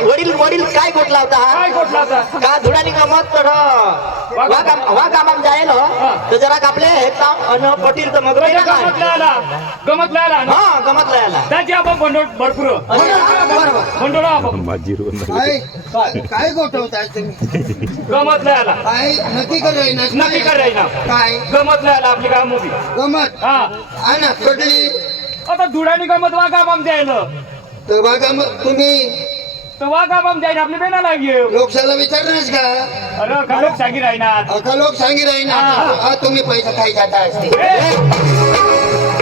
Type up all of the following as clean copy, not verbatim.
वडील वडील काय गोठला होता काय गोठला होता का धुडानी गमत तर वा कामाक जायला तर जरा आपले हे काम अन पटील तर मग गमत लायला ना हा गमत लायला त्याची आपण भंडोळ भरपूर भंडोळ आपण काय गोठवताय तुम्ही गमत लायला काय नक्की करायला काय गमत लायला आपली काम होती गमत हा ना कटली आता धुडानी गमत वा कामाम द्यायला तर बघा मग तुम्ही तर वा कामाम द्यायला आपली बेना लागली लोकशाला विचारणारच का अरे का लोक सांगी राहणार अका लोक सांगी राहीना हा तुम्ही पैसा खाई जाता असते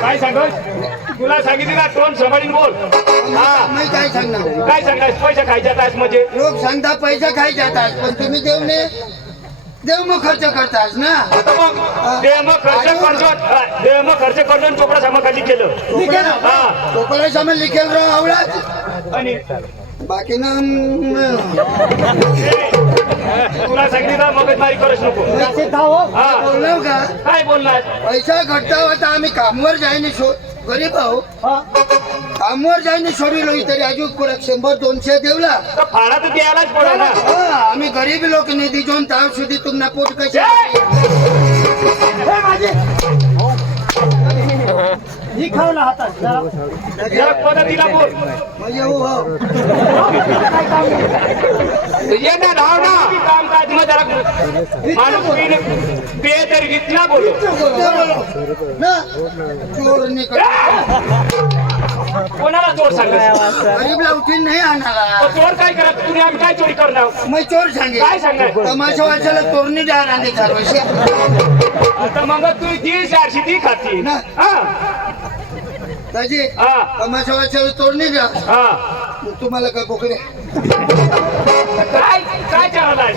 काय सांगत तुला सांगितलं ना तोंड सांभाळून बोल हा मी काय सांगणार काय सांगायचं पैसे खायचे आता म्हणजे लोक सांगता पैसा खाई जातात पण तुम्ही देव मग खर्च करतास ना खर्च करतो चोपडा सामाखाली केलं हा टोपला सामान लिखेल राव आवडत आणि बाकी ना तुला सांगितलं मगजमारी करत नको हा बोललो का काय बोलणार पैसा घटता होता आम्ही कामवर जाईने गरीब आहो कामवर जाईने सोडिलो तरी अजून कोणाक 100-200 देवला तर फाळा तर द्यायलाच पडा ना आम्ही गरीब लोक निधी जोन ताव सुधी तुम्हाला पोट कसे ही खावला हातात जरा पद्धतीला बोल म्हणजे हो ये ना राव ना काम काज मध्ये जरा माणूस पे तरी इतना बोलो ना चोर कोणाला चोर सांगत गरीबला उठीन नाही आणाला चोर काय करत तुम्ही आम्ही काय चोरी करणार मग चोर सांगे काय सांगाय तमाशा वाचायला तोरणी द्या रांगे चालवायचे आता मग तू ती 400 ती खाती ना. हा ताजी हा. तमाशा वाचायला तोरणी द्या हा तुम्हाला काय बोकडे काय काय चाललाय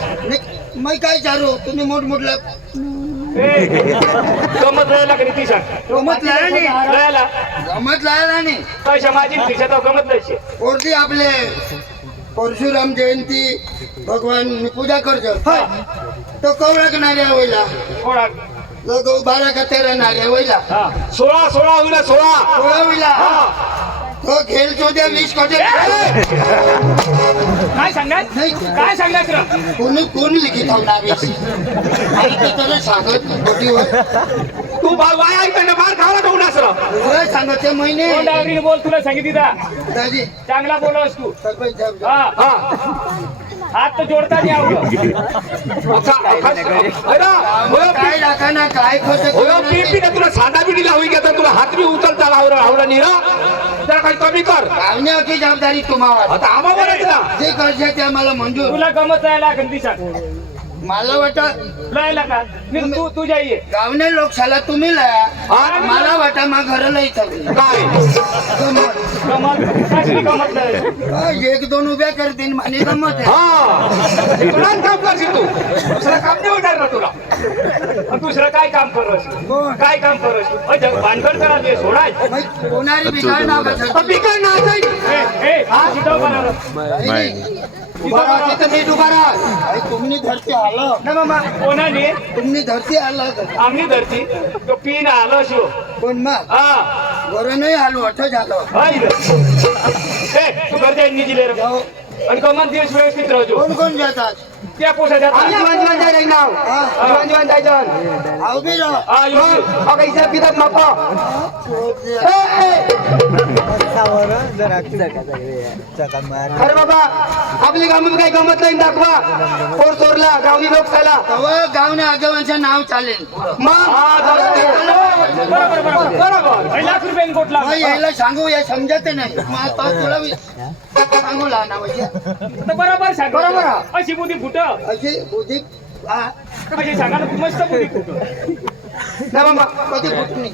मग काय चारू तुम्ही मोठमोठला गमत राहायला कधी ती सांग गमत लायला नाही राहायला गमत लायला नाही पैसा माझी खिशात गमत जायचे कोणती आपले परशुराम जयंती भगवान पूजा करतो तो कवळक नार्या होईला कोणा लोक 12 का 13 नार्या होईला 16 होईला 16 कोळा होईला तो खेळ चोद्या 20 कोटे काय सांगायचं नाही काय सांगायचं कोण लिखित हो नावे आणि ते त्याला सांगत बोटीवर तू वाय ऐकणं मार खावला ठेवून असं तुला सांगत ते महिने कोण डायरीने बोल तुला सांगितलं दाजी चांगला बोलवस तू सरपंच साहेब हा हा हात तर जोडता नाही आवडत काय राखा ना काय खर्च तुला साधा बी दिला होईल का तुला हात बी उचलता आवडा निरा जरा काही कमी कर गावण्याची जबाबदारी तुम्हाला आता आम्हाला जे करते ते आम्हाला मंजूर तुला गमत जायला गंदी सांग मला वाटत लायला का तू तू जाईये गावने लोकशाला तुम्ही लाया मला वाटा मा घराला इथं काय गमत कसली गमत नाही 1-2 उभ्या करतील म्हणे गमत तुला काम करशील तू दुसरं काम नाही होणार ना तुला दुसरं काय काम करस काय काम करस भानगड करा ते सोडाय कोणारी बिघाड ना बिघाड ना हा शिकव बनवलं तुम्ही धरती आलं ना मामा कोणाने तुम्ही धरती आलं आम्ही धरती तो पीन आलो शिव पण मग हा बरं नाही आलो अठ झालं तू घरच्या दिले आणि कमान दिवस व्यवस्थित राहतो कोण कोण जातात त्या पोसाच्या नाव आव बी अरे बाबा आपली गावी काही गमत नाही दाखवा पोर चोरला गावनी लोक चाला गावने आजोबांचं नाव चालेल बरोबर लाख रुपये कोटला मग यायला सांगू या समजत नाही मग तुला सांगू लहान बरोबर सांग बरोबर अशी बुद्धी फुट अशी बुद्धी अशी सांगा मस्त बुद्धी फुट कधी फुटणी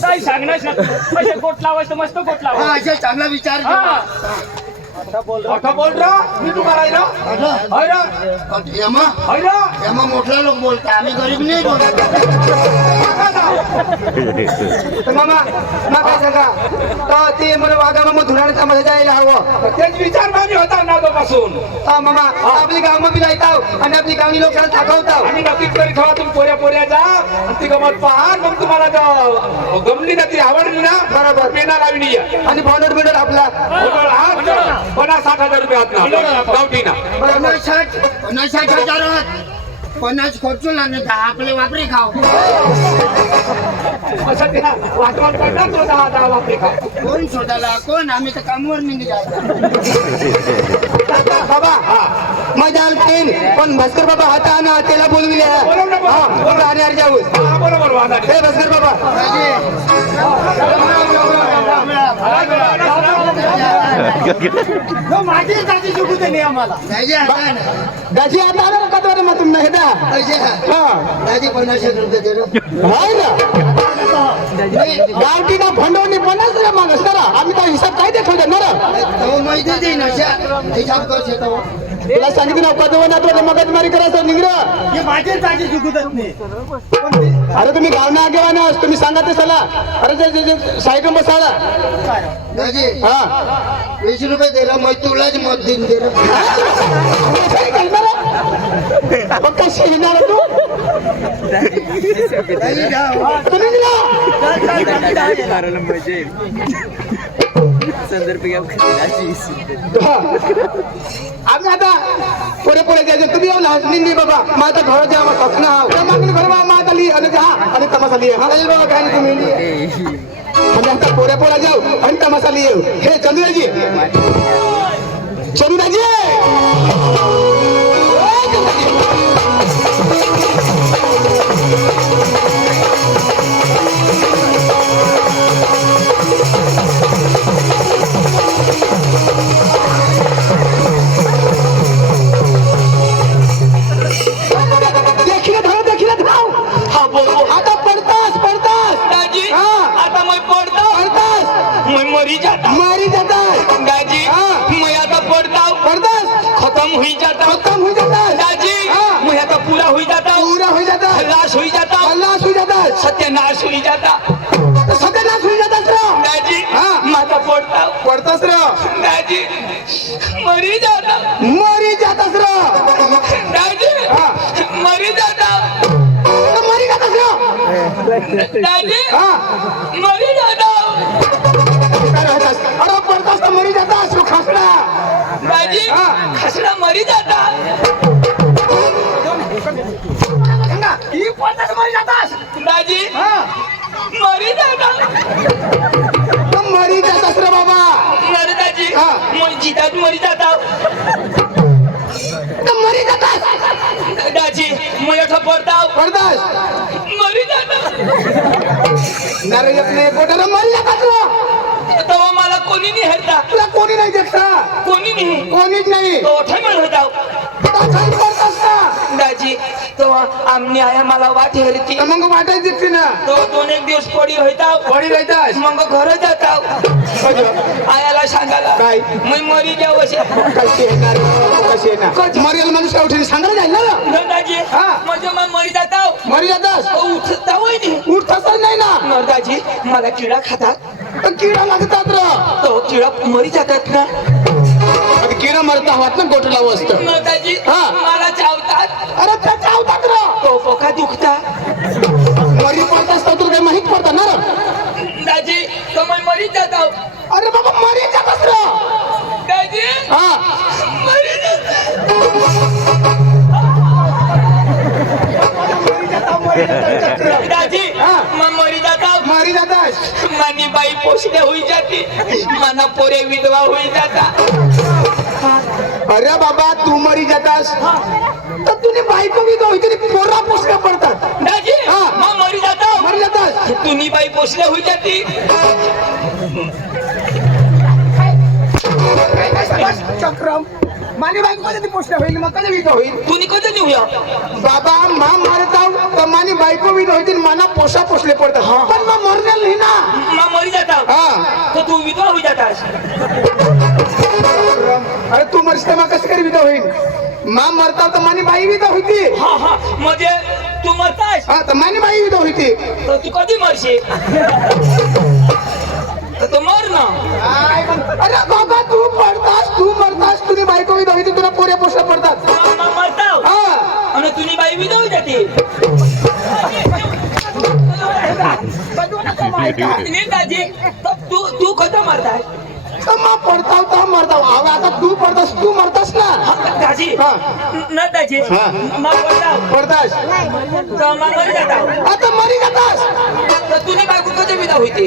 काय सांगणार असे कोट लावायचं मस्त कोट लावा अशा चांगला विचार बोल रहा मी तू करायला यमा मोठला लोक बोलता आम्ही गरीब नाही बोलतो मामा काय सांगा तर ते मला वागा मामा धुराण्याचा मध्ये जायला हवं तेच विचार मामी होता नादोपासून मामा आपली गाव बी जायताव आणि आपली गावनी लोकांना दाखवताव आणि नक्की करी ठेवा तुम्ही पोऱ्या जा आणि ती गमत पहा मग तुम्हाला गमली ना ती आवडली ना बरोबर पेना लावली आणि बॉर्डर बिर्डर आपला 50-60 रुपये हात ना गावठी ना 50-60 हजारात 50 खर्चून आणि 10 आपले वापरी खाव. असं ते ना वाटवाट करतात तो 10 वापरे का कोण शोधाला कोण आम्ही तर कामावर निघी बाबा मजा तीन पण भास्कर बाबा हाता ना त्याला बोलविले बोलव ना, बोलव. आणि जाऊ हा, बरोबर वादा हे भास्कर बाबा माझी दादी चुकू दे आम्हाला. दाजी आता आला का तो मग तुम्ही हेदा दादी 50 रुपये दे रे. हाय ना गावठी ना भंडवणी 50 रे माणूस ना आम्ही तर हिसाब काय देखवतो ना तो माहिती दे ना हिसाब करશે तो. तुला सांगितलं ना उपादवन आता मगजमारी करायचं निघ हे माझी दादी चुकू देत नाही. अरे तुम्ही गावना आगे ना तुम्ही सांगा ते सला अरे साईड बसाळा दादी हा 20 रुपये दे रे मग तुलाच मत देईन दे रे. पक्का शिरणार तू दादी जाओ. तुम्ही निघा. आम्ही आता पुढे पुढे जायचं तुम्ही येऊन हसली बाबा मग आता घर जा मग हसणं मागणी घर मग आता लिहि आणि हा आणि तमाशा लिहि हा बाबा काय नाही तुम्ही म्हणजे आता पुढे पुढे जाऊ आणि तमाशा लिहि हे चंद्रजी चंद्रजी मरी जाता दादी मैं आता पढ़ता खत्म हुई जाता दादी मैं आता पूरा हुई जाता लाश हुई जाता सत्यानाश हुई जाता दादी मैं आता पडतास र दादी मरी जाता दादी मरी जाता दादी मरी जाता अरे पडतास तर मरी जातास तू खसडा दादी खसडा मरी जाता दादी मरी जाता मरी जातास रे बाबा अरे दादी मैं जीतात मरी जाता मरी जातास दादी मैं अठा पडतास मरी जाता नारे अपने पोटाला मरी जातास तेव्हा मला कोणी नाही हरता तुला कोणी नाही देखता कोणीच नाही तो ठेवून होता पडतास ना दाजी तेव्हा आमने आया मला वाट हरती मग वाटायच दिसते ना तो 2-1 दिवस पडी होता पडी राहतास मग घर जाता आयाला सांगायला काय? मी मरी जाऊ असे कशी येणार मरेल माणूस उठून सांगायला जाईल ना दाजी हा. म्हणजे मग मरी जाता मरी जातास उठता होय नाही उठताच नाही ना दाजी मला किडा खातात किडा लागतात र तो किडा मरी जातात ना किडा मरता हवात ना गोठला वस्त दाजी हा. मला चावतात अरे त्या चावतात र तो पोका दुखता मरी पडतास तर तुला काही माहित पडतात ना र दाजी तो मी मरी जाता अरे बाबा मरी जातास र दाजी हा मरी जाता दाजी मग मरी जातास मानी बाई पोषणे होई जाते मना पोरे विधवा होई जाता अरे बाबा तू मरी जातास तर तुने बायको विधवा होई तरी पोरा पोसल्या पडतात दाजी हा. मग मरी जाता तुनी बाई पोषणे होई जाते चक्रम माझी बायको कधी पोसल्या होईल मग कधी विधवा होईल तुनी कधी निघूया बाबा मा मारताव तर मानी बायको विधवा होईल मना पोसा पोसले पडतात पण मग मरणार नाही ना मग मरी जाता हा तो तू विधवा होई जातास अरे तू मरते मग कसं करी विधवा होईल मा मरताव तर मानी बाई विधवा होती हा हा म्हणजे तू मरतास हा तर मानी बाई विधवा होती तर तू कधी मरशील तर तो मर ना अरे बाबा तू मरतास तुझी बायको विधवा होती तुला पोऱ्या पोसल्या पडतात मरताव हा आणि तुनी बाई विधवा होई जाते दाजी तू कधी मरतास तर मग पडताव तर मरताव आता तू मरतास ना दाजी हा. न दाजी हा. मग बोलता पडतास तर मग मरी जाता आता मरी जातास तर तुझी बायको कधी विदा होती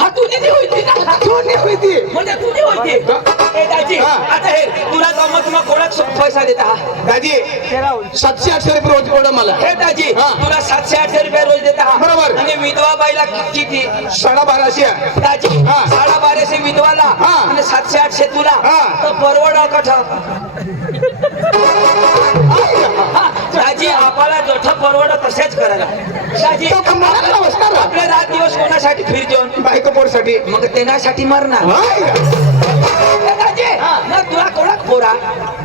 हा तुझी ती होती ना तू नाही होती म्हणजे तुझी होती ए दाजी हा. आता हे तुला गमत मग कोणाक पैसा देता दाजी 700-800 रुपये रोज पडो मला हे दाजी हा. तुला 700-800 रुपये रोज देता बरोबर. आणि विधवा बाईला किती 1250 दाजी हा. 1250 विधवाला हा. आणि 700-800 तुला हा. तर परवडा कठ दाजी आपल्याला जठ परवडा तसेच करायला दाजी तो कमवायला नमस्कार आपले रात दिवस कोणासाठी फिरतो बायको पोरसाठी मग त्याच्यासाठी मरणार हाय. ए दाजी मग तुला कोणाक पोरा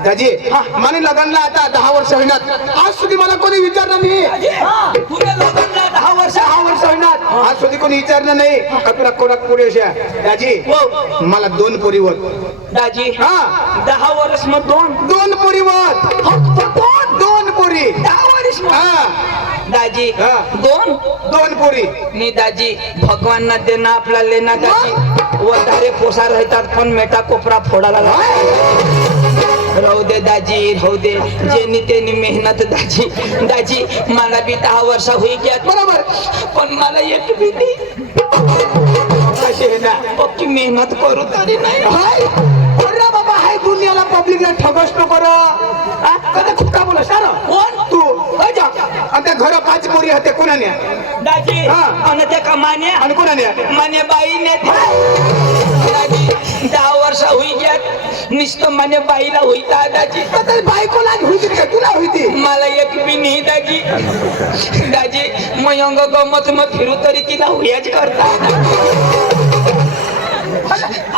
दाजी मला लग्नला आता 10 वर्ष होईनात आज सुधी मला कोणी विचारलं नाही दाजी तुला लग्नला 10 वर्ष 10 वर्ष होईनात आज सुधी कोणी विचारलं नाही का तुला कोणाक पोरी अशा दाजी हो. मला 2 पोरी होत दाजी हा 10 वर्ष मग 2 पोरी होत फक्त 2 पोरी 10 वर्ष मग हा दाजी हा. 2 पोरी नी दाजी भगवान ना देना आपला लेना दाजी वधारे पोसा राहतात पण मेटा कोपरा फोडायला राहू दे दाजी राहू दे जेनी तेनी मेहनत दाजी दाजी मला बी 10 वर्ष होई गया बरोबर पण मला एक भीती अशी आहे ना पक्की मेहनत करू तरी नाही हाय अरे बाबा हाय दुनियाला पब्लिकला ठगस नको करो कधी खूप का बोलस ना कोण तू जा आणि त्या घर 5 पोरी होते कोणाने दाजी हा. आणि ते कमाने आणि कोणाने माने बाईने दाजी 10 वर्ष होई गया नुसतं माने बाईला होईता दाजी तर बायकोला होती का तुला होती मला एक बी नाही दाजी दाजी मग गमत मग फिरू तरी तिला हुयाच करता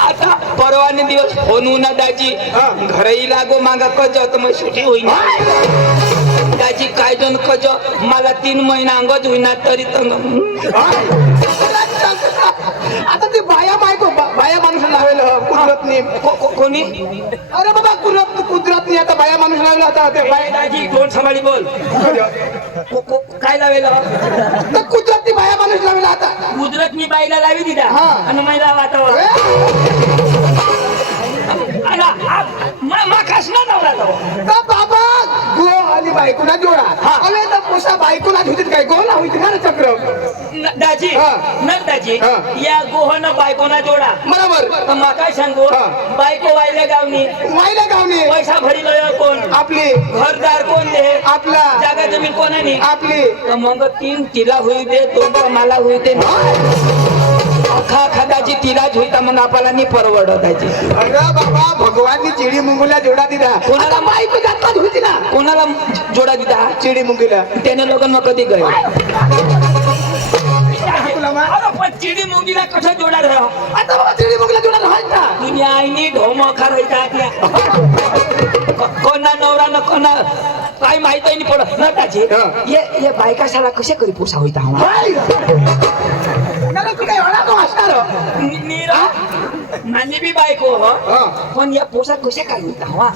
आता परवाने दिवस फोन होऊ ना दाजी हा. घरही लागो मागा कज तर मग सुटी होईना दाजी काय जण कज मला 3 महिना अंगच होईना तरी आता ते बाया बायको बाया माणूस लावेल कुदरत नाही कोणी अरे बाबा कुदरत नाही आता बाया माणूस लावला आता ते बाया दाजी दोन सांभाळी बोल काय लावेल तर कुदरत बाया माणूस लावेल आता गुजरात मी बाईला लावी दिला हा. आणि महिला वातावरण कसला नवरा तो का बाबा गो आणि बायकोना जोडा अरे तर पोसा बायकोना धुतीत काय गो ना होती ना चक्र दाजी हा. न दाजी हा. या गोहन बायकोना जोडा बरोबर तर मग काय सांगू हा. बायको वायल्या गावनी वाईला गावने पैसा भरी लय कोण आपली घरदार कोण दे आपला जागा जमीन कोणानी आपली तर मग 3 तिला होई दे 2 मला होई दे अखा दाजी तिलाच होईता मग आपल्याला नाही परवडत दाजी अरे बाबा भगवाननी चिडी मुंगूला जोडा दिला कोणाला बायको जातात होती ना कोणाला जोडा दिला चिडी मुंगीला त्याने लोकांना कधी गए तुला मा- अरे पण चिडी मुंगीला कसं जोडा राहा आता बाबा चिडी मुंगीला जोडा राहायच ना दुनिया आईनी ढोम खा राहायचा कोणा नवरा न कोणा काय माहित नाही पडत न त्याची हा. ये बायका शाळा कशा करी पोसा होईता मला तू काय होणार तो असणार नीरा माझी बी बायको हो हा. पण या पोसा कशा काय होईता हवा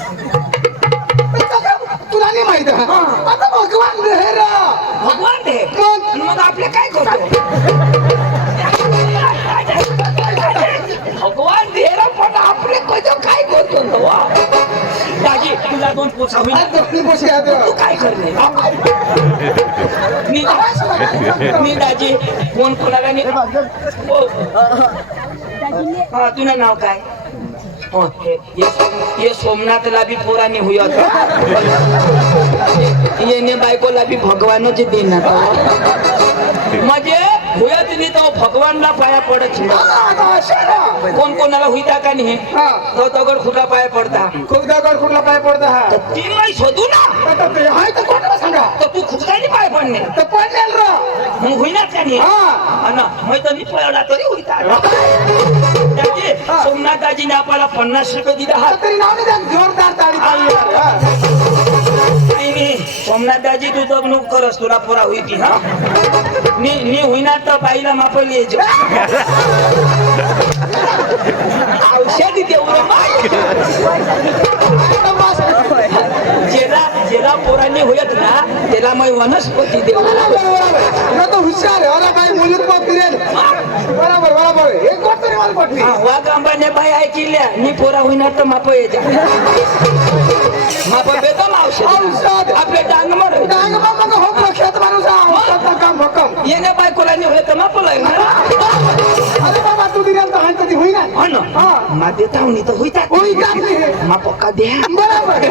तुला नाही माहित आता भगवान रे रा. भगवान दे मग? मग आपले काय करतो भगवान दे रा, पण आपले कसं काय करतो तो वा? दाजी तुला 2 पोसा होईल आज दक्षिण पोशी आहे तू तो. काय करणे मी दाजी फोन कोणाला नाही हा तुझं नाव काय हो, ये सोमनाथला भी पोराने हुई येणे बायकोला भी भगवानच देणार म्हणजे हुयाच नाही तो भगवानला पाया पडत आता अशा ना. कोण कोणाला हुईता का नाही हा. तो दगड खुटा पाया पडता खूप दगड कुठला पाय पडता हा तर 3 माई शोधू ना आता ते आहे तर कोणाला सांगा तर तू खुटाने पाय पडणे तर पडलेल रा मग होईनाच का नाही हा. अन मैत्री मी पळला तरी होईता दाजी हा. सोमनाथ दाजीने आपल्याला 50 रुपये दिला हा तरी नाव नाही द्या, जोरदार ताडी ताडी. हा. नाही सोमनाथ दाजी तू तर नुक करस तुला पुरा होईती हा नी होईना तर बाईला मापल यायचं औषध तेवढं जेला ज्याला पोरांनी होत ना त्याला मग वनस्पती देऊ तुला तो हुशार आहे अरे बाई मुलीत मग फिरेल बरोबर बरोबर एक गोष्ट तरी मला पटली वाघ अंबाने बाई ऐकिल्या मी पोरा होईना तर माप येते माप बेदम औषध आपले डांग मर डांग मग हो प्रख्यात माणूस औषध काम भक्कम येणे बायकोला नाही होत तर माप अरे बाबा तू दिल्याल तर हाणता ती होईना हा मा देता हुनी तर होईतात होईतात मा पक्का द्या बरोबर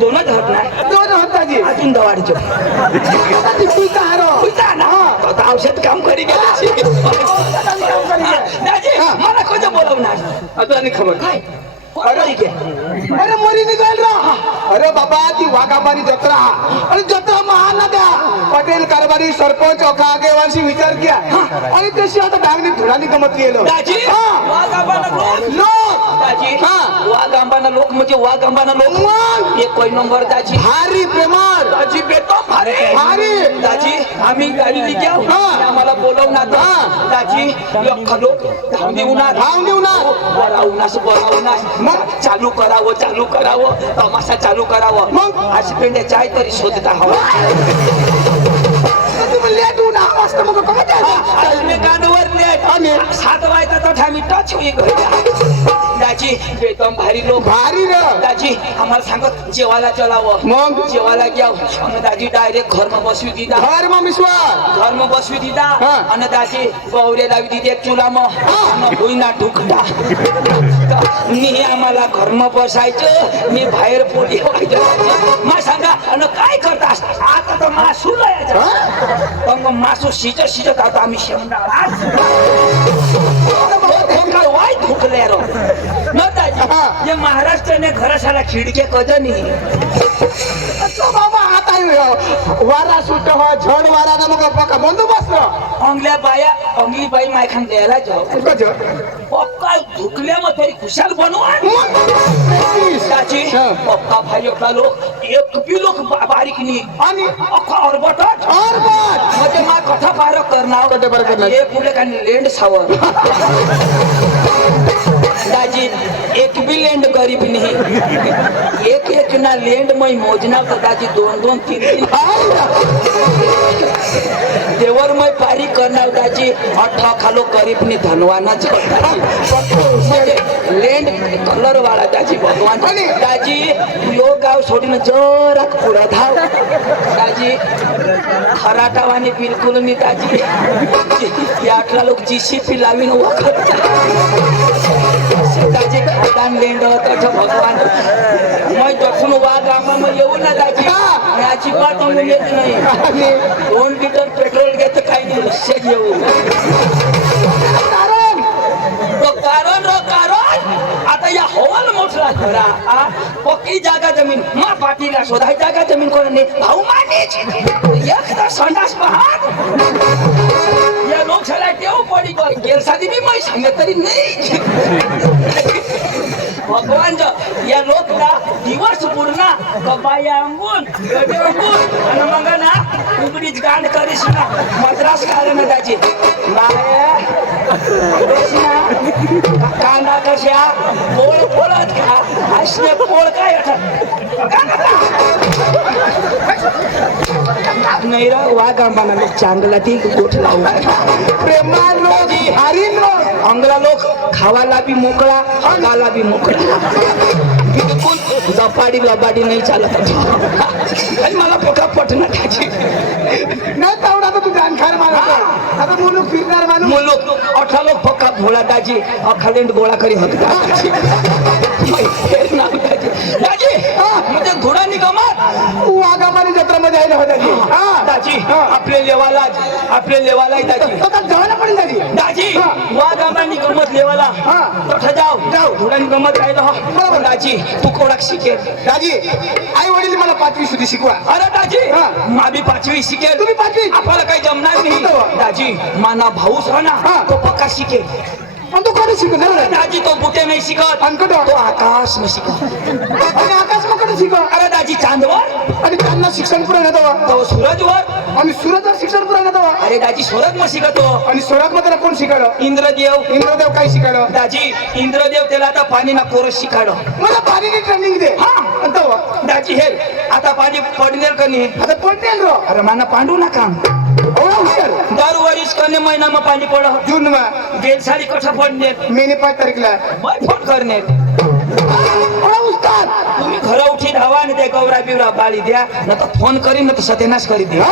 दोनच होत ना दोन होता जी अजून दवाडीचो आता ती पुलता हारो होईता ना आता औषध काम करी गेला दाजी मला कोणतं बोलवणार आता आणि खबर काय अरे अरे मरी निघाल रा अरे बाबा ती वाघाबारी जत्रा आणि जत्रा महान ना द्या पटेल कारभारी सरपंच अखा आगेवानशी विचार किया आणि तशी आता डांगणी धुळानी गमत गेलो दाजी वाघ अंबाना लोक दाजी वाघ अंबाना लोक म्हणजे वाघ अंबाना लोक मग एक कोई नंबर दाजी भारी प्रेमार दाजी बेतो भारी भारी दाजी आम्ही गाडी लिग्या आम्हाला बोलवणार दाजी अख्खा लोक धावून देऊना बोलावणार मग चालू करावं तमाशा चालू करावं मग अशी पेंड्या चाय तरी शोधता हवा तुम्ही लेट होऊन मस्त मग कमत तुम्ही गांडवर नेट आम्ही 7 वाजता तर आम्ही टच होई दाजी बेदम भारी लोक भारी रे दाजी आम्हाला सांगत जेवायला चलावं मग जेवायला घ्याव आणि दाजी डायरेक्ट घर में बसवी दीदा घर मग विश्वास घर में बसवी दीदा हा. आणि दाजी गौरे लावी दीदी चुला मग होईना ढुकटा मी आम्हाला घर में बसायचं मी बाहेर पोळी व्हायचं मा सांगा आणि काय करतास आता तर मासू लयाचं मग मासू शिजत आता आम्ही शेवणार वाय धुकले रो न दाजी ये महाराष्ट्राने घरासाला खिडके कदनी तो बाबा आता वारा सुट हो झड वारा ना मग पक्का बंदोबस्त अंगल्या बाया अंगली बाई मायखान द्यायला जाऊ कज पक्का धुकल्या मग तरी खुशाल बनवा दाजी पक्का भाई आपला लोक एक बी लोक बारीक नाही आणि अख्खा ऑर्बट और बात म्हणजे मा कथा पार करणार कथा पार करणार. हे पुढे काय लेंड सावर दाजी एक भी लेंड गरीब नहीं एक ना लेंड में मोजना तो दाजी 2 3 देवर में पारी करना दाजी 18 खालो गरीब ने धनवाना लेंड कलर वाला दाजी भगवान दाजी यो गाव सोडीन जरा पुरा धाव दाजी खराटावानी बिलकुल नहीं दाजी यातला लोक जीसीपी लावीन वखत दाजी खादान लेंड होतं भगवान मैं जखून वाघ आम्हा मग येऊ ना दाजी याची बात मग येत नाही 2 लिटर पेट्रोल घेत काही नाही लक्षात येऊ कारण आता या हवाल मोठला खरा पक्की जागा जमीन मा पाटीला शोधाय जागा जमीन कोणी भाऊ मानीच एक तर संडास पहाड या लोकशाला टेव पडी गेल साधी मी मै सांगत तरी नाही भगवान या लोकला दिवस पूर्ण कबाया अंगून गडे अंगून आणि मग ना उघडीच गांड करीस ना मद्रास कारण त्याची कांदा कशा पोळ पोळत का असले पोळ काय नाही रा वाघ आंबाना लोक चांगला ती गोठ लावून प्रेमाळ लोक भारी लोक अंगला लोक खावाला बी मोकळा अंगाला बी मोकळा बिलकुल लबाडी नाही चालत आणि मला पोटा पटणार त्याची नाही तेवढा तर तू जानकार माणूस आता मुलूक फिरणार माणूस मुलूक 18 लोक पक्का भोळा दाजी अखालेंड गोळा करी होता दाजी म्हणजे घोडा निगमात वाघाबारी जत्रामध्ये आहे ना हो दाजी दाजी आपले लेवाला दाजी आता जवाना पण दाजी दाजी वाघाबानी गमत लेवाला तोठा जाऊ घोडा निगमात राहिला बरोबर दाजी तू कोणाक शिकेल दाजी आई वडील मला 5वी सुधी शिकवा अरे दाजी मामी 5वी शिकेल तुम्ही 5वी आपल्याला काही जमणार नाही दाजी माना भाऊस हो ना तो पक्का शिकेल आणि तू कोणी शिकवणार अरे दाजी तो बुटे नाही शिकत आणि कुठं? तो आकाश में शिकत आणि आकाश मग कोणी शिकव अरे दाजी चांदवर आणि त्यांना शिक्षण पुरा येतो तो सूरजवर आणि सुरतवर शिक्षण पुरा येतो अरे दाजी सूरज में शिकतो आणि सोरात मध्ये कोण शिकायलं इंद्रदेव इंद्रदेव काय शिकायलं दाजी इंद्रदेव त्याला आता पाणी ना कोरस शिकाडो मला पाणीची ट्रेनिंग दे हा. आणि तो दाजी हे आता पाणी पडनेर कनी आता पडतेल रो अरे माना पांडू ना काम एवढा हुशार दर वरीस कने महिना में पाणी पड जून मा गेल साली कसा पडनेर मेने 5 तारीखला मैं फोन करनेर एवढा उस्ताद तुम्ही घर उठी धावा आणि ते गौरा बिवरा बाळी द्या न तर फोन करीन न तर सत्यानाश करी द्या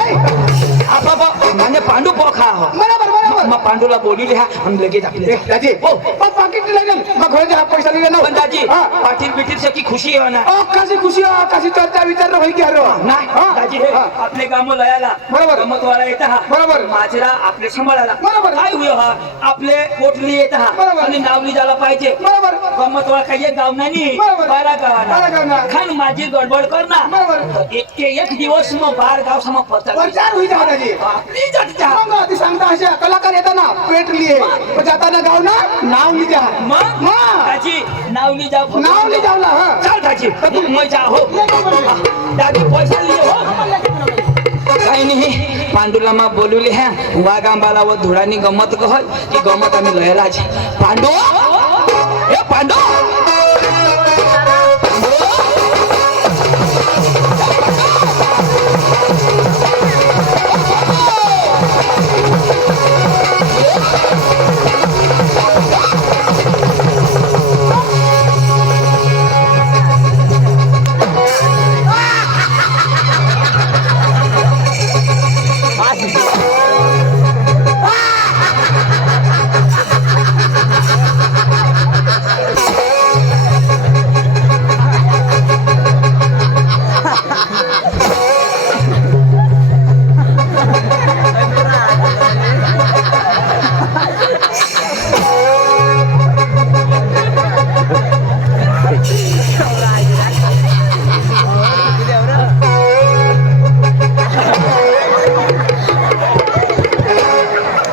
आपा म्हणजे पांडू पोखा हो बरोबर बरोबर मग पांडूला बोली लिहा आणि लगेच आपले दाजी हो. पण पाकिट लागेल मग घरी जा पैसा लिहिला ना पण दाजी हा. पाटील बिटील सकी खुशी आहे ना ओ कशी खुशी हो कशी चर्चा विचार होई की रो नाही दाजी हे आपले गाम लयाला बरोबर. गमतवाला येत हा बरोबर. माझरा आपले सांभाळाला बरोबर. काय होय हा आपले पोटली येत हा बरोबर. आणि नावली झाला पाहिजे बरोबर गमतवाला काही एक गाव नाही बरोबर. 12 बारा गावना. खान माझी गडबड कर ना बरोबर. एक दिवस मग 12 गाव सम प्रचार होई जा दाजी आपली जटचा मग ती सांगता अशा कलाकार येताना पेट लिए पण जाताना गाव ना नाव लिजा मग मग दाजी नावली जाऊ नाव लिजावला हा चाल दाजी तू मजा हो दादी पैसा लियो हो काही नाही पांडूला मग बोलवले ह्या वाघांबाला व धुळानी गमत कहल की गमत आम्ही लयलाच पांडू हे पांडू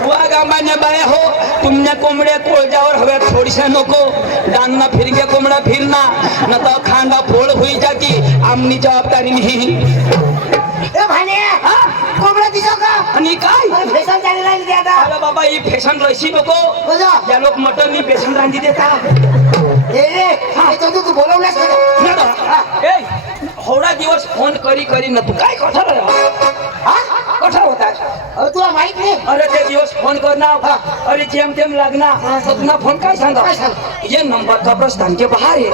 वाघांबाने बाय हो तुमने कोंबड्या कोळजावर हव्यात थोडीशा नको डांगना फिरगे कोंबडा फिरना न तर खांदा फोड होई जाती आमनी जबाबदारी नाही ए भाने हा? कोंबडा दिसो का आणि काय अरे फॅशन चालू राहिली आता अरे बाबा ही फॅशन रशी नको बजा या लोक मटन नी बेसन रांधी देता ए रे हे तू बोलवलास का होडा दिवस फोन करी करी न तू काय कठा हा कठा होता अरे तुला माहित नाही अरे ते दिवस फोन करना अरे जेम तेम लगना तो तुना फोन काय सांगा काय सांग ये नंबर कब्रस्तान के बाहर है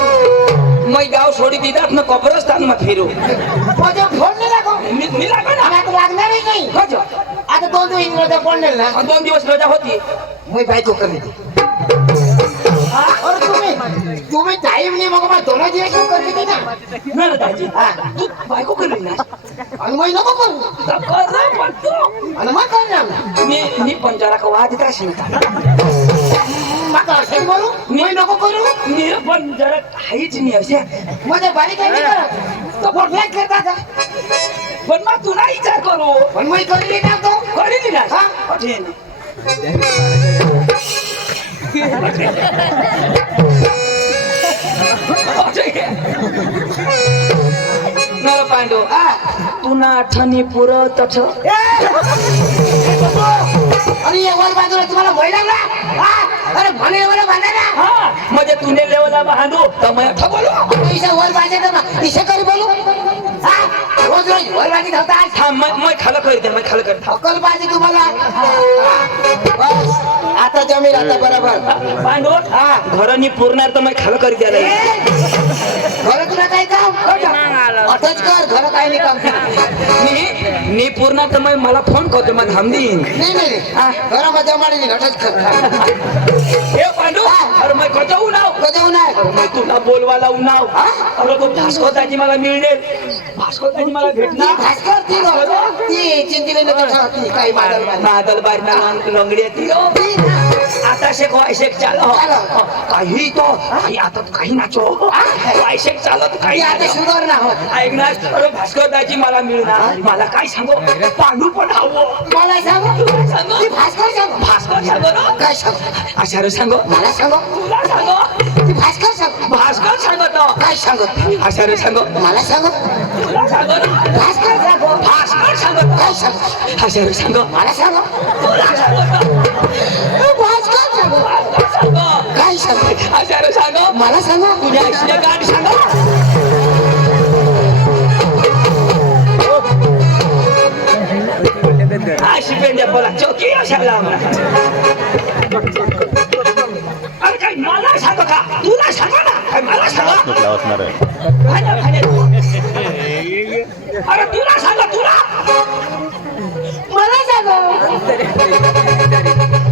मैं गाव छोड़ी दीदा अपना कब्रस्तान में फिरू माझा फोन नाही लागो मिला का ना आता लागणारच नाही गजो आता दोन इंग्रजा फोन नाही ना 2 दिवस रजा होती मी बायको करली अरे तुम्ही टाइम नाही मग दोन दिवस करली की ना ना रे दाजी तू बायको करली ना आणि मी नको करू तर कर रे पण तू आणि मग करणार मी पण जरा का वाद येत असेल का मग असं बोलू मी नको करू मी पण जरा हाईच नाही असे मध्ये बारीक आहे नाही करत तो फोन फ्लॅट करता का पण मग तू नाही विचार करू पण मी करली ना तो करेल ना हा? कठीण नर पांडू तू ना आठवणी पुरत आणि या वर बाजूला तुम्हाला भय लागला अरे म्हणे वर बांधा ना हा म्हणजे तुने लेवला बांधू तर मैं अच्छा बोलू पैसा वर बांधायचं ना इसे करी बोलू रोज रोज वर बांधी ठेवतात हा मैं खाला करते मैं खाला करते अक्कल पाहिजे तुम्हाला बस आता जमीन आता बरोबर पांडू घरानी पुरणार तर मैं खाला करते घर तुला काय काम अटच कर घर काय नाही काम मी पूर्ण तर मैं मला फोन करतो मग थांबीन नाही घरामध्ये जमाडी अटच कर हे पांडू अरे मैं कधी उन्हाव अरे मैं तुला बोलवायला उन्हाव अरे तो भास्कर दाजी मला मिळणार भास्कर दाजी मला भेटणार मादल बारीना लंगडी येते आता शेक वायशेक चालो काही तो काही आता काही नाचो वायशेक चालत काही सुधार ना हो ऐक ना अरे भास्कर दाजी मला मिळणार मला काय सांगो पांडू पण हवं मला सांगो सांगो ती भास्कर सांगो भास्कर सांगो ना काय सांगो आचार्य सांगो मला सांगो तुला सांगो ती भास्कर सांगो भास्कर सांगत काय सांगो आचार्य सांगो मला सांगो तुला सांगो ना भास्कर सांगो भास्कर सांगत काय सांगो आचार्य सांगो मला सांगो तुला सांगो भास्कर सांगो भास्कर सांगो काय सांगो आचार्य सांगो मला सांगो तुझ्या इथले गाणी सांगो अशी पेंड्या बोला चौकी अशाला अरे काय मला सांगो का तुला सांगा ना काय मला सांगा अरे तुला सांगा तुला मला सांगो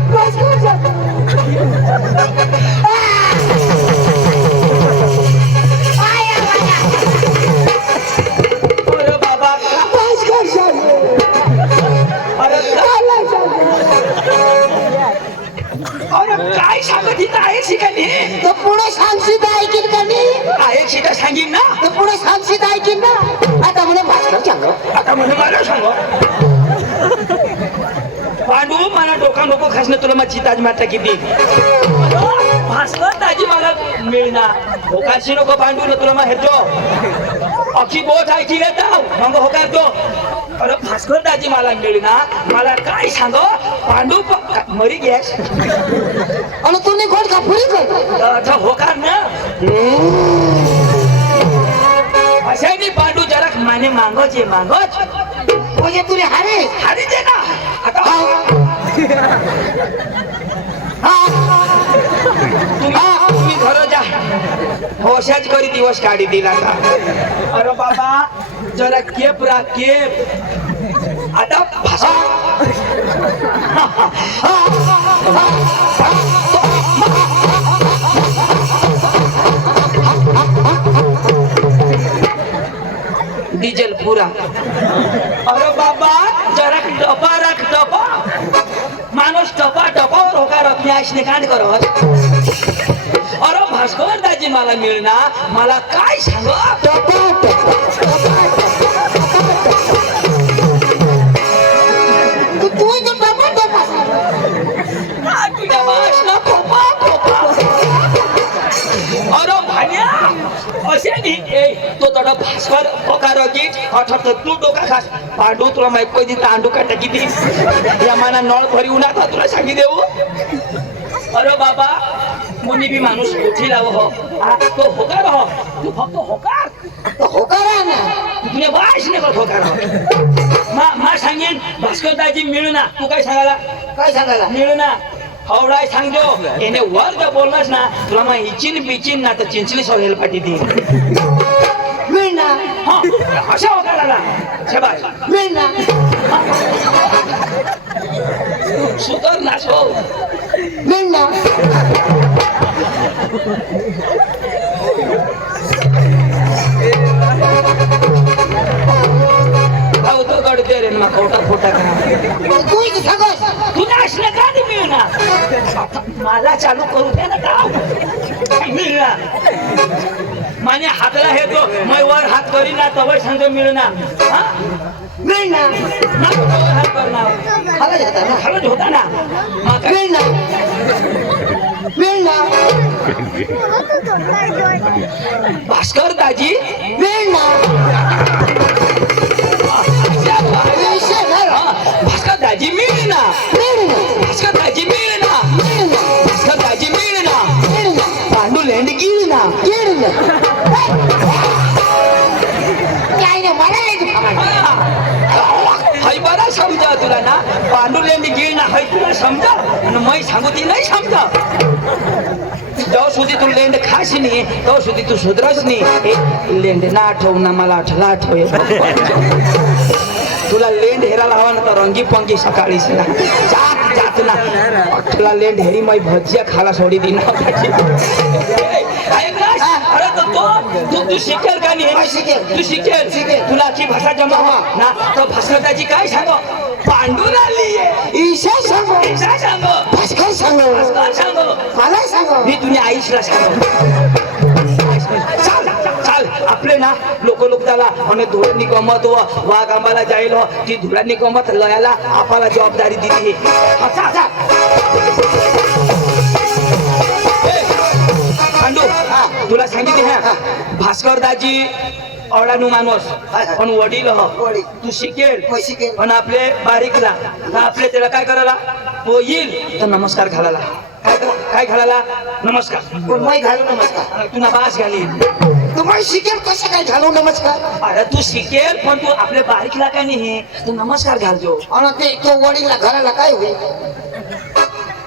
भास्कर सांगो अरे बाबा भास्कर सांगो अरे मला सांगो अरे काय सांगत इथं आहे शिकाली तो पुढे सांगशील ऐकीन का मी आहे शिका सांगीन ना तो पुढे सांगशील ऐकीन ना आता म्हणे भास्कर सांगो आता म्हणून मला सांगो पांडू मला डोका नको खासणं तुला माझी ताज माता किती भास्कर ताजी मला मिळणार डोकाशी नको पांडू न तुला मग हेतो अखी बोट ऐकी घेता मग हो काय तो अरे भास्कर दाजी मला मिळणार मला काय सांगो पांडू मरी गॅस आणि तुम्ही गोड का पुरी कर होकार ना अशा नाही पांडू जरा माने मागोच आहे मागोच म्हणजे तुला हारे अरे दे ना आता तुम्ही घर जा होशाच करी दिवस काढी दिला का अरे बाबा जरा केप रा केप आता भाषा डिझेल पुरा अरे बाबा जरा डबा राख डबा माणूस टपा टपावर होकार अपने आशने कांड करत अरे भास्कर दाजी मला मिळणार मला काय सांग तुझ्या भाषणा खोपा खोपा अरे भान्या असे नाही तो थोडा भास्कर होकार की अर्थात तू डोका खास पांडू तुला माहित कधी तांडू काटा किती या माना नळ भरी उन्हात तुला सांगी देऊ अरे बाबा कोणी बी माणूस उठी लाव हो तो होकार हो तू फक्त होकार होकार ना तुझ्या भाष नाही बघ होकार मा सांगेन भास्कर दाजी मिळू ना तू काय सांगायला काय सांगायला मिळू ना हवडाय सांगजो याने वर जर बोललास ना तुला मग इचिन बिचिन ना तर चिंचली सोडेल पाठी ती मिळ ना हा अशा होकाराला शेबाय मिळ ना सुतर ना सो मिळ ना भाऊ तो गडते रे मग खोटा खोटा करा तू इथे सांगस तुला असलं का नाही मिळणार मला चालू करू दे ना गाव मिळणार माने हातला हे तो मै वर हात करी ना तवर सांग मिळणार हा मिळ ना नको तवर हात करणार खाला जाता ना हलत होता ना मग काय? मिळ ना मिळ ना भास्कर दाजी मिळ ना भास्कर दाजी मिळणार भास्कर दाजी मिळणार भास्कर दाजी मिळणार पांडू लेंड गिळणार हाय बरा समजा तुला ना पांडू लेंड गिळणार हाय तुला समजा आणि मै सांगू ती नाही समजा जेव्हा सुधी तू लेंड खास नाही तेव्हा सुधी तू सुधरच नाही. लेंड ना आठव ना मला आठव तुला लेंड हेरायला हवा ना तर रंगी पंगी सकाळीच ना जात ना तुला लेंड हेरी मै भजिया खाला सोडी दी ना. अरे तू शिकेल का नाही? तू शिकेल तुला अशी भाषा जमा ना तर भाषणाची काय सांग पांडून आली ईशा सांग भास्कर सांग मला सांग मी तुझ्या आईशला सांग. चाल आपले ना लोक त्याला आणि धुळ्यांनी गमत वाघ आंबाला जाईल ती धुळ्यांनी गमत लयाला आपल्याला जबाबदारी दिली. पांडू तुला सांगितले हा भास्कर दाजी अवळानू माणूस पण वडील तू शिकेल पण आपले बारीकला आपले त्याला काय करायला येईल तर नमस्कार घालायला. काय घालायला नमस्कार घालू नमस्कार तुला बास घालील. तुम्हाला शिकेल कसं काय घालू नमस्कार. अरे तू शिकेल पण तू आपल्या बारीकला काय नाही तू नमस्कार घालतो. आणि ते तो वडीलला घराला काय होईल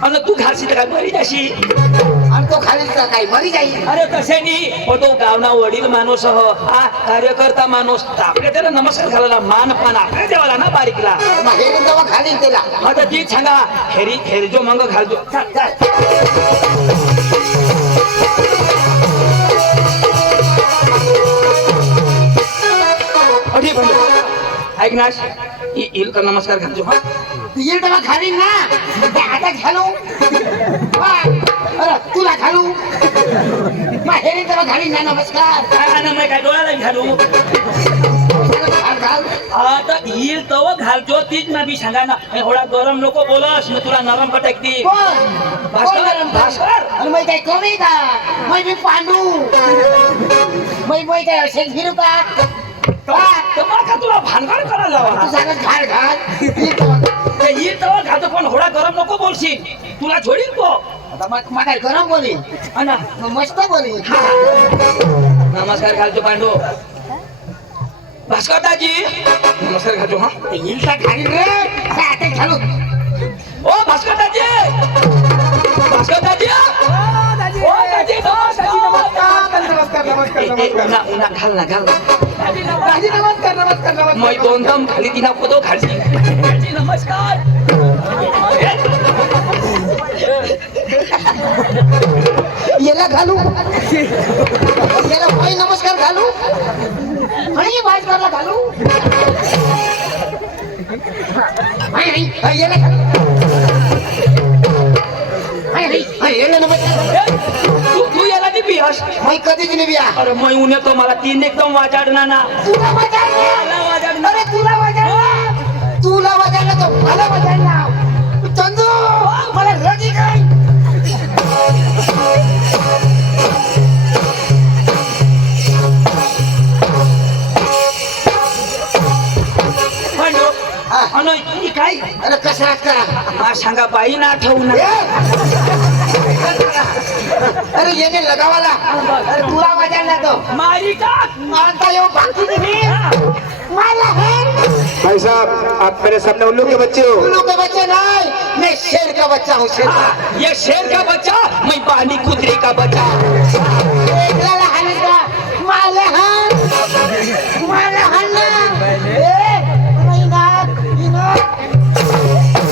आणि तू घालशील तर काय मरी जाशी आणि तो खाली काय मरी जाईल. अरे तसे नाही पण तो गावना वडील माणूस हा कार्यकर्ता माणूस आपल्या त्याला नमस्कार घालायला मान पान आपल्या देवाला ना बारीकला हेरी तेव्हा खाली त्याला आता ती सांगा हेरी जो मंग घालतो. ऐक ना येईल का नमस्कार घालतो. हा येईल तेव्हा खाली ना आता घालू अरे तुला घालू हेरी तेव्हा घाली ना नमस्कार काय डोळ्याला घालू घाल आता येईल तव घालतो तीच ना बी सांगा ना थोडा गरम नको बोलस मी तुला नरम पटकती. भास्कर आणि मग काय कमी का मग मी पांडू मग काय असेल फिरू का तुला भानगड करायला तू सांगत घाल घाल येईल तव घालतो पण थोडा गरम नको बोलशील तुला छोडील तो. आता मग काय गरम बोली मग मस्त बोली नमस्कार घालतो पांडू. भास्कर दाजी नमस्कार घालतो. हा येईल तर खाली रे आता घालू ओ भास्कर दाजी ओ दाजी घाल ना मैं दोन दम खाली तिना कोदो खाली नमस्कार. याला घालू याला भाई नमस्कार घालू आणि भास्करला घालू याला याला नमस्कार तू याला ती बिहास मी कधीच नाही बिया अरे मैं उन्हे तो मला तीन एकदम वाजाडना ना तुला वाजाडला अरे तुला वाजाडला तो मला वाजाडला चंदू मला रगी काय पांडू आणि काय अरे कसं करा सांगा बाई ना आठवू ना अरे येणे लगावाला अरे तुला वाजाडला तो मारी का मारता येऊ बाकी नहीं माला है भाई साहब आप मेरे सामने उल्लू के बच्चे हो. उल्लू के बच्चे नहीं मैं शेर का बच्चा हूँ शेर का. ये शेर का बच्चा मैं पानी कुतरे का बच्चा.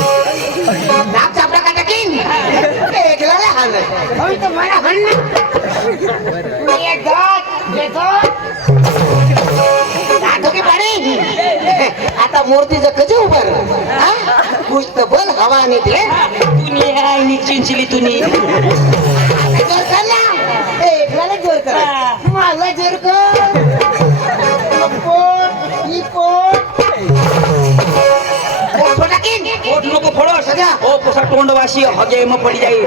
नाक चापला का टाकीन एकला हाण होय तर मला हाण ये दात की पाणी आता मूर्तीचं कधी उभं कुछ तर बोल हवा नाही दे तुनी आहे नी चिंचली तुनी जोर कर ना एकला जोर कर मला जोर कर पोट नको फोडो सगळ्या ओ पोसा तोंड वाशी हगे मग पडी जाईल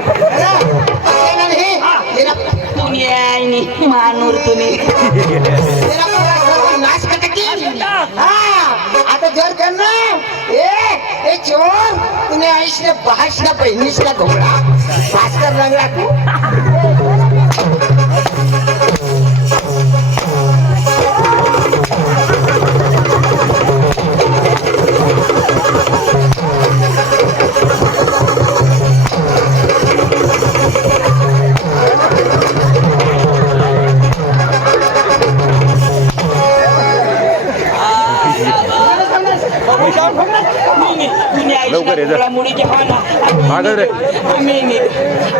तुनी आहे नी मानूर तुनी नाच आता जोर कर ना ए चोर तुने आईशने बहाशना बहिणीशना घोडा भास्कर लागला तू रे जा. मुली जेव्हा ना भागत रे. आम्ही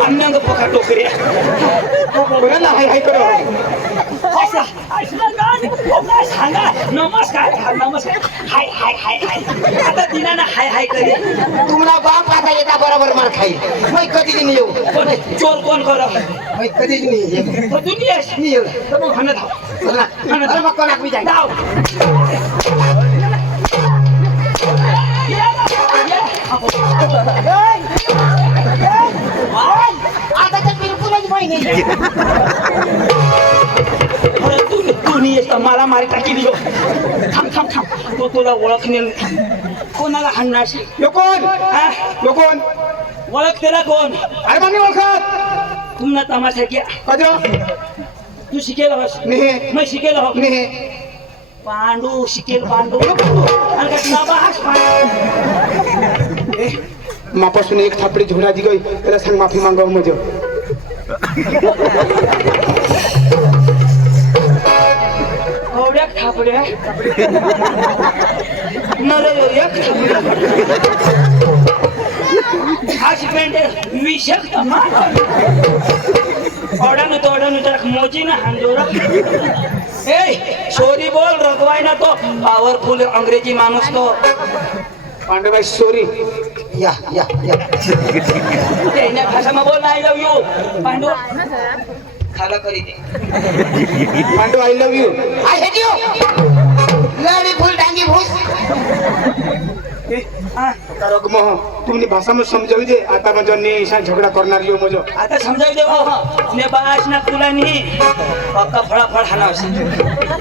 अन्नंग पोखा टोकरे कोणाला हाय हाय करो सांगा नमस्कार नमस्कार हाय हाय हाय हाय आता दिना ना हाय हाय करे तुम्हाला बाप आता येता बरोबर मार खाईल मग कधीच नाही येऊ चोर कोण कर मग कधीच नाही येऊ तुम्ही येस नाही येऊ तर मग हाणत आहो. तर मग कोणाक मी जाईल धाव. आता तर बिलकुलच माहिती नाही अरे तू नाही येस तर मला मारी टाकी दिलो थांब थांब थांब तो तुला ओळखणे कोणाला हाणणार यो कोण हा? यो कोण ओळखतेला कोण अरे मानी ओळखत तुमना तमाशा क्या कजो तू शिकेल होस नाही मैं शिकेल हो नाही पांडू शिकेल पांडू आणि का शाबास पांडू मापासून एक थापडी झोडा दी गई त्याला सांग माफी मागाव मज एवढ्या थापड्या नरे एक हाच पेंट विषक ओढानु तोडानु जरा मोजी ना हांजोरा ए सॉरी बोल रगवाय ना तो पावरफुल अंग्रेजी माणूस तो पांडुबाई सॉरी या या या त्याने भाषाમાં बोल आय लव यू पांडू खाला करी दे Pandu I love you I hate you लडी फुल डांगी भूस हा, कारक मोह तुम्ही भाषा में समजावी दे आता माझ्या निशा झगडा करणार यो मज आता समजाव दे हो ने बास ना तुला नाही पक्का फळाफळ हाना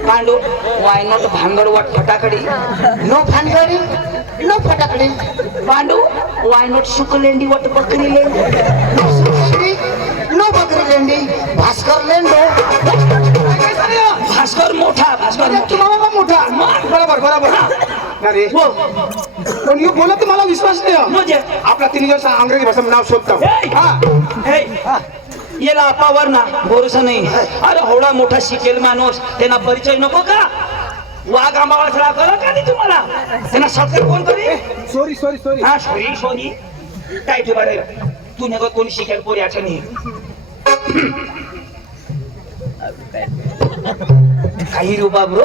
पांडू वाय नॉट भांगड वाट फटाकडी नो भानगडी नो फटाकडी पांडू वाय नॉट शुकलेंडी वाट बकरी लेंडी नो सुकलेंडी नो बकरी लेंडी भास्कर लेंडो भास्कर मोठा भास्कर मोठा तुम्हाला मोठा बरोबर बरोबर ना रे हो पण यो बोलत तर मला विश्वास नाही हो. म्हणजे आपला तिन्ही दिवस अंग्रेजी भाषा नाव शोधतो हे हा हे याला आपावर ना भरोसा नाही अरे होडा मोठा शिकेल माणूस त्यांना परिचय नको का वाघ आंबावा सळा करा का नाही तुम्हाला त्यांना सत्कार कोण करे सॉरी सॉरी सॉरी हा सॉरी सॉरी काय ठेवा रे तू नका कोणी शिकेल पोऱ्याचं नाही काही रुबा ब्रो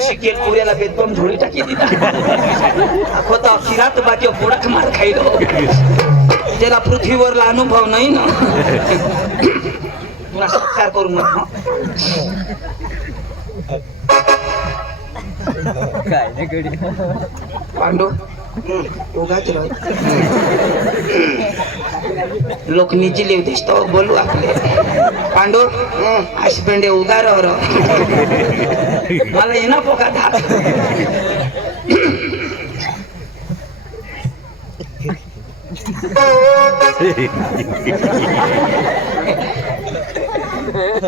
शिकेल पोऱ्याला बेदम झोळी टाकी दिला खोता अखिरात बाकी पोडाक मार खाईलो त्याला पृथ्वीवरला अनुभव नाही ना तुला सत्कार करू मग पांडू उगाच राह लोक निजी लिव दिसतो बोलू आपले पांडू अशी पेंडे उगा रह मला येना पोका धाक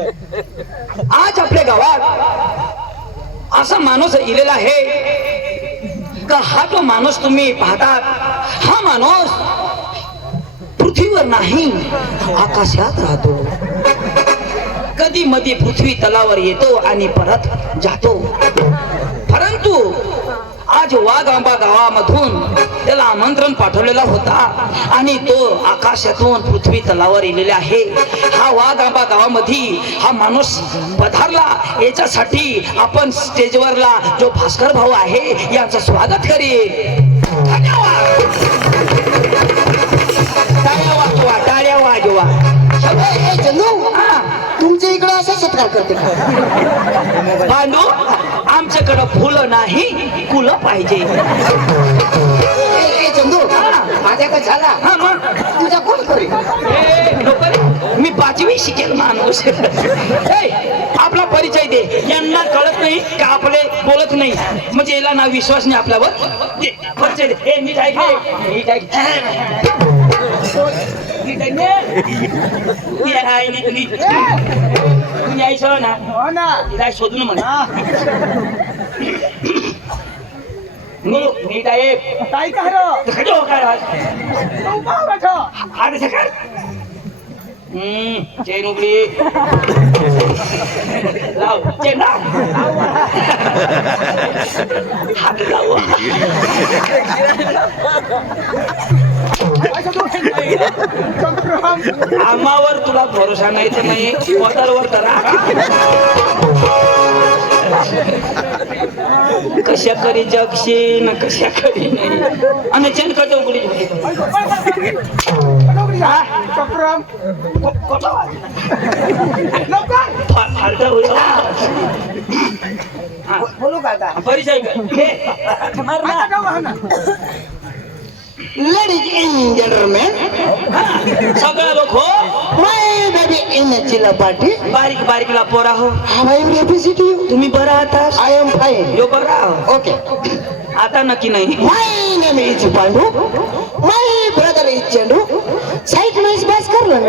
आज आपल्या गावात असा माणूस इलेला आहे का हा जो माणूस तुम्ही पाहतात हा माणूस पृथ्वीवर नाही आकाशात राहतो कधी मध्ये पृथ्वी तलावर येतो आणि परत जातो परंतु आज वाघ आंबा गावामधून त्याला आमंत्रण पाठवलेला होता आणि तो आकाशातून पृथ्वी तलावर येलेला आहे हा वाघ आंबा गावामध्ये हा माणूस पधारला याच्यासाठी आपण स्टेजवरला जो भास्कर भाऊ आहे यांचं स्वागत करेल धन्यवाद टाळ्या वाजवा टाळ्या वाजवा ए चंदू हा तुमच्या इकडे असा सत्कार करते का पांडू आमच्याकडं फुलं नाही फुलं पाहिजे ए चंदू माझ्याकडे झाला हा मग तुझा कोण करी ए, नको रे. मी 5वी शिकेल माणूस ए, आपला परिचय दे यांना कळत नाही का आपले बोलत नाही म्हणजे याला ना विश्वास नाही आपल्यावर दे, परिचय दे ए, नीट ऐक रे. नीट ऐक नीट ऐक रे. ये हाय, नीट नीट तुम्ही यायचं ना हो ना काय शोधून म्हणा नीट आहे काय काय खजो काय रो हात सकाळ चेन उघडी लाव चेन लाव हात लावा. आम्हावर तुला भरोसा नाही तर नाही स्वतःवर करा. कशा करी जगशे न कशा करी नाही आणि चेन करतो उघडी फालता बोलू का आता परिचय Ladies and gentlemen, सगळं लोक हो my baby in a chilla party. बारीक बारीकला पोरा हो. How I am represent you? तुम्ही बरा आहात? I am fine. यो बरा हो. Okay. आता नक्की नाही. My name is Pandu. My brother is Chandu. Side noise bas kar lang.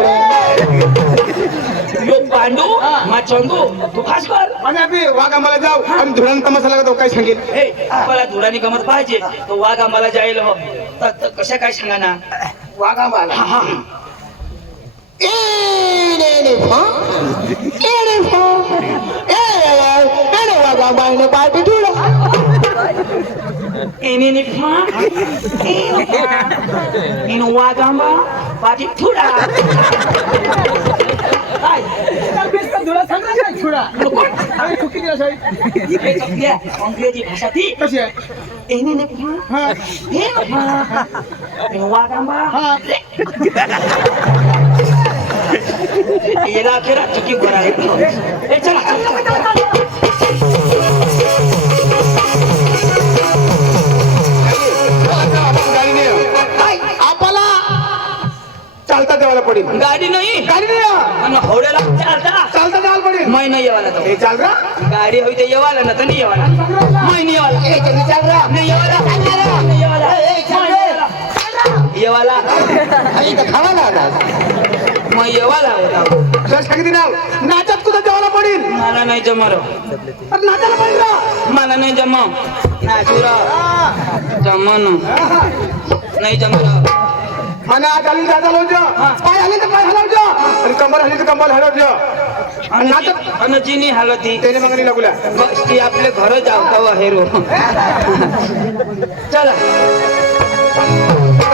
यो पांडू मा चंदू तू खास कर. आणि आम्ही वाघ आम्हाला जाऊ आणि धुरान तमाशा लागतो काय सांगेल. हे मला धुरानी गमत पाहिजे तो वाघ आम्हाला जाईल हो. तर कशा काय सांगा ना. Waga bala. हा हा Waga bala party tula. ini mah ini wagamba पाठी थोडा काय धुरा सांग ना काय छोडा आम्ही चुकी दिवस आहे अंग्रेजी भाषा ती कशी आहे ini हा ini wagamba हा याला अखेर चुकी करायला चला आपल्याला चालता देवाला पडेल. गाडी नाही गाडी नाही आणि हौड्याला चालता चालता जायला पडेल. मै नाही येवाला तो हे चाल रा गाडी होई ते येवाला ना तर नाही येवाला मै नाही येवाला ए चल चल रा. नाही येवाला नाही येवाला येवाला आई तर खावा ना. मै येवाला होता. जर सांगितले ना नाचात कुठं देवाला पडेल. मला नाही जमर अरे नाचायला पडेल ना. मला नाही जम नाचुरा जमन नाही जमर आणि आज आली दादा लावજો पाय आले तर पाय हलवજો आणि कंबर हली तर कंबर हलवજો आणि नाचत आणि जिनी हालती त्याने मागणी लागल्या. बस ती आपले घर जाऊ हेरो चला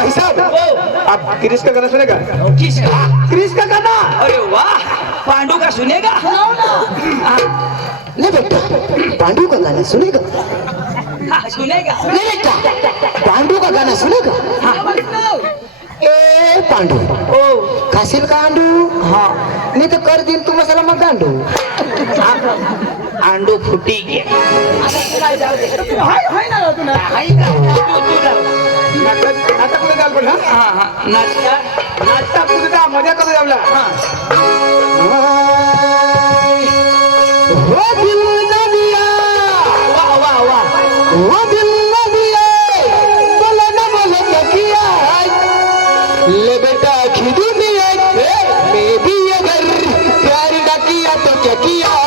हिसाब ओ आप क्रिश का गाना सुनेगा. किसका क्रिश का गाना अरे वाह पांडू का सुनेगा ले बेटा पांडू का गाना सुनेगा. हाँ, सुनेगा ले बेटा पांडू का गाना सुनेगा. ए पांडू ओ खाशील का अंडू. हाँ नाही तर कर दिन तू मसाला मग गांडू. अंडू फुटी गया हाय ना तू ना नाटक कुठे जायला पडेल. हाँ हाँ नाचता नाटक कुठे जा मजा करू जावला. वो दिल न दिया वाह वाह वाह वो दिल न दिया बोला न बोला क्या किया. ले बेटा की दुनिया में भी अगर प्यार न किया तो क्या किया.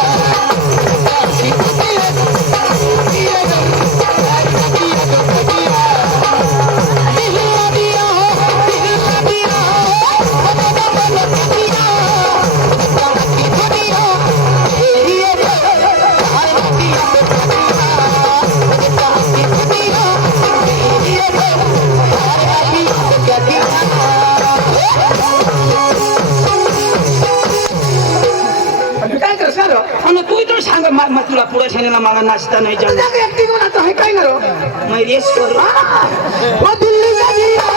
काय करणार हो? आणि तू इथं सांग मग तुला पुढे सांगितलं मला नाचता नाही जमलं तुझ्या ऍक्टिंग होणार आहे काय ना रो. मैं रेस करू वो दिल न दिया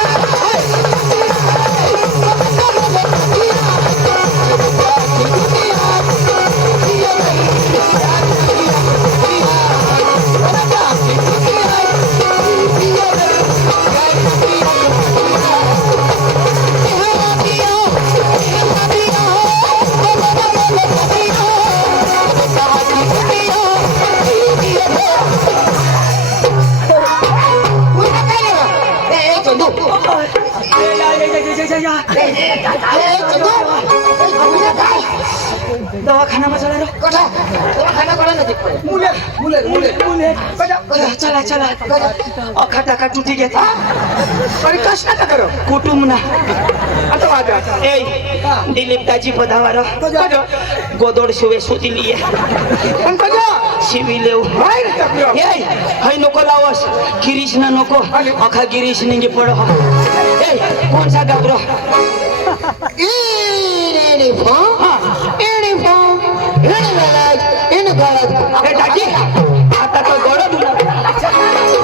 दवाखानामा चला र कठा खाना करा ना देख मुले मुले मुले मुले कजा कजा चला चला अखा टाका टुटी घेता अरे कशा का करो कुटुंब ना आता वाजा ए दिलीप दाजी पधावर कजा गोदोड शिवे सुतिली पण कजा शिविलेव बाहेर टाकलो ए हाय नको लावस गिरीश ना नको अखा गिरीश निंगे पड ए कोण सा गाबरो ए दाजी आता तो गोड तुला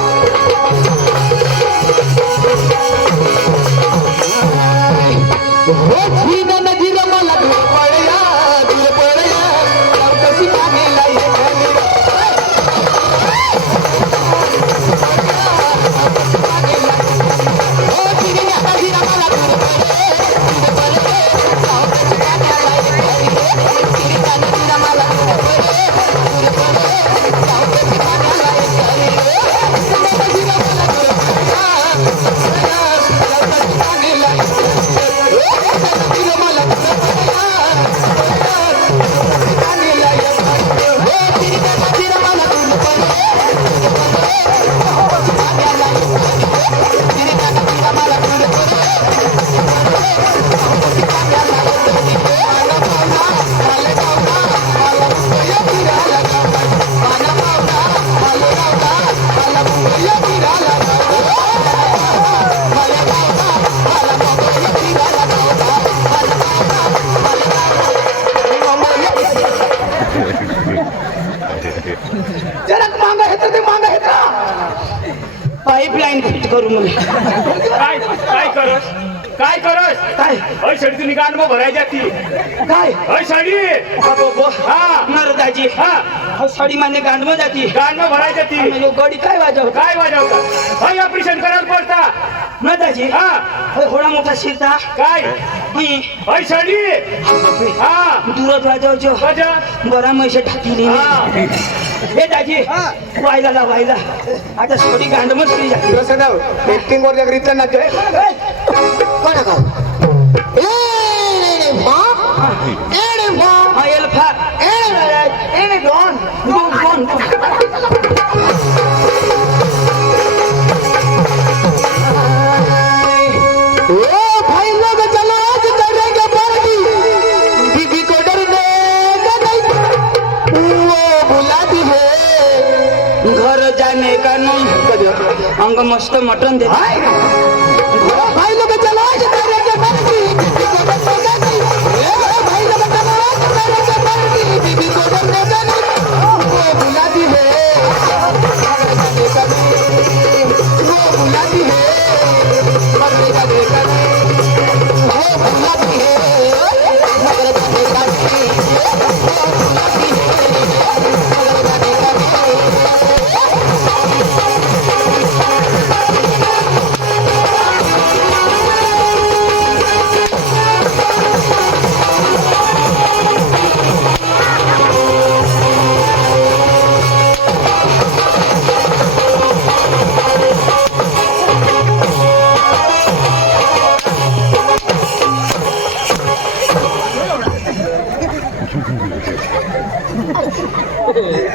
जरा मांगा हे तर ते मांगा हे का पाईपलाईन फिट करू मला काय काय करस काय करस काय अय साडी तुम्ही गाण मग भरायच्या ती काय अय साडी बाबा हा नर दाजी हा साडी माने गांड में जाती गाण मग भरायच्या ती आम्ही लोक गडी काय वाजव काय वाजवता अय ऑपरेशन करायला पडता न दाजी हा होडा मोठा शिरता काय ही अय साडी हा दूरच वाजवજો कजा बरा मैसे ढाकीली हा हे दाजी वायला ला वायला आता सोडी गांड में श्री जाती तुला सदाव ऍक्टिंग वर जगरीतलं ना ते कोणा का हा एल्फा एने डॉन कोण भाई लोग चलो आज करेंगे पार्टी दीदी को डरने का नहीं वो बुलाती है घर जाने का नहीं अंग मस्त मटन दे भाई लोग चलो आज करेंगे पार्टी दीदी को डरने का नहीं भाई लोग चलो आज करेंगे पार्टी दीदी को डरने का नहीं वो बुलाती है घर जाने का नहीं वो बुलाती है मरने का देखा नहीं वो बुलाती है घर जाने का नहीं वो बुलाती है घर जाने का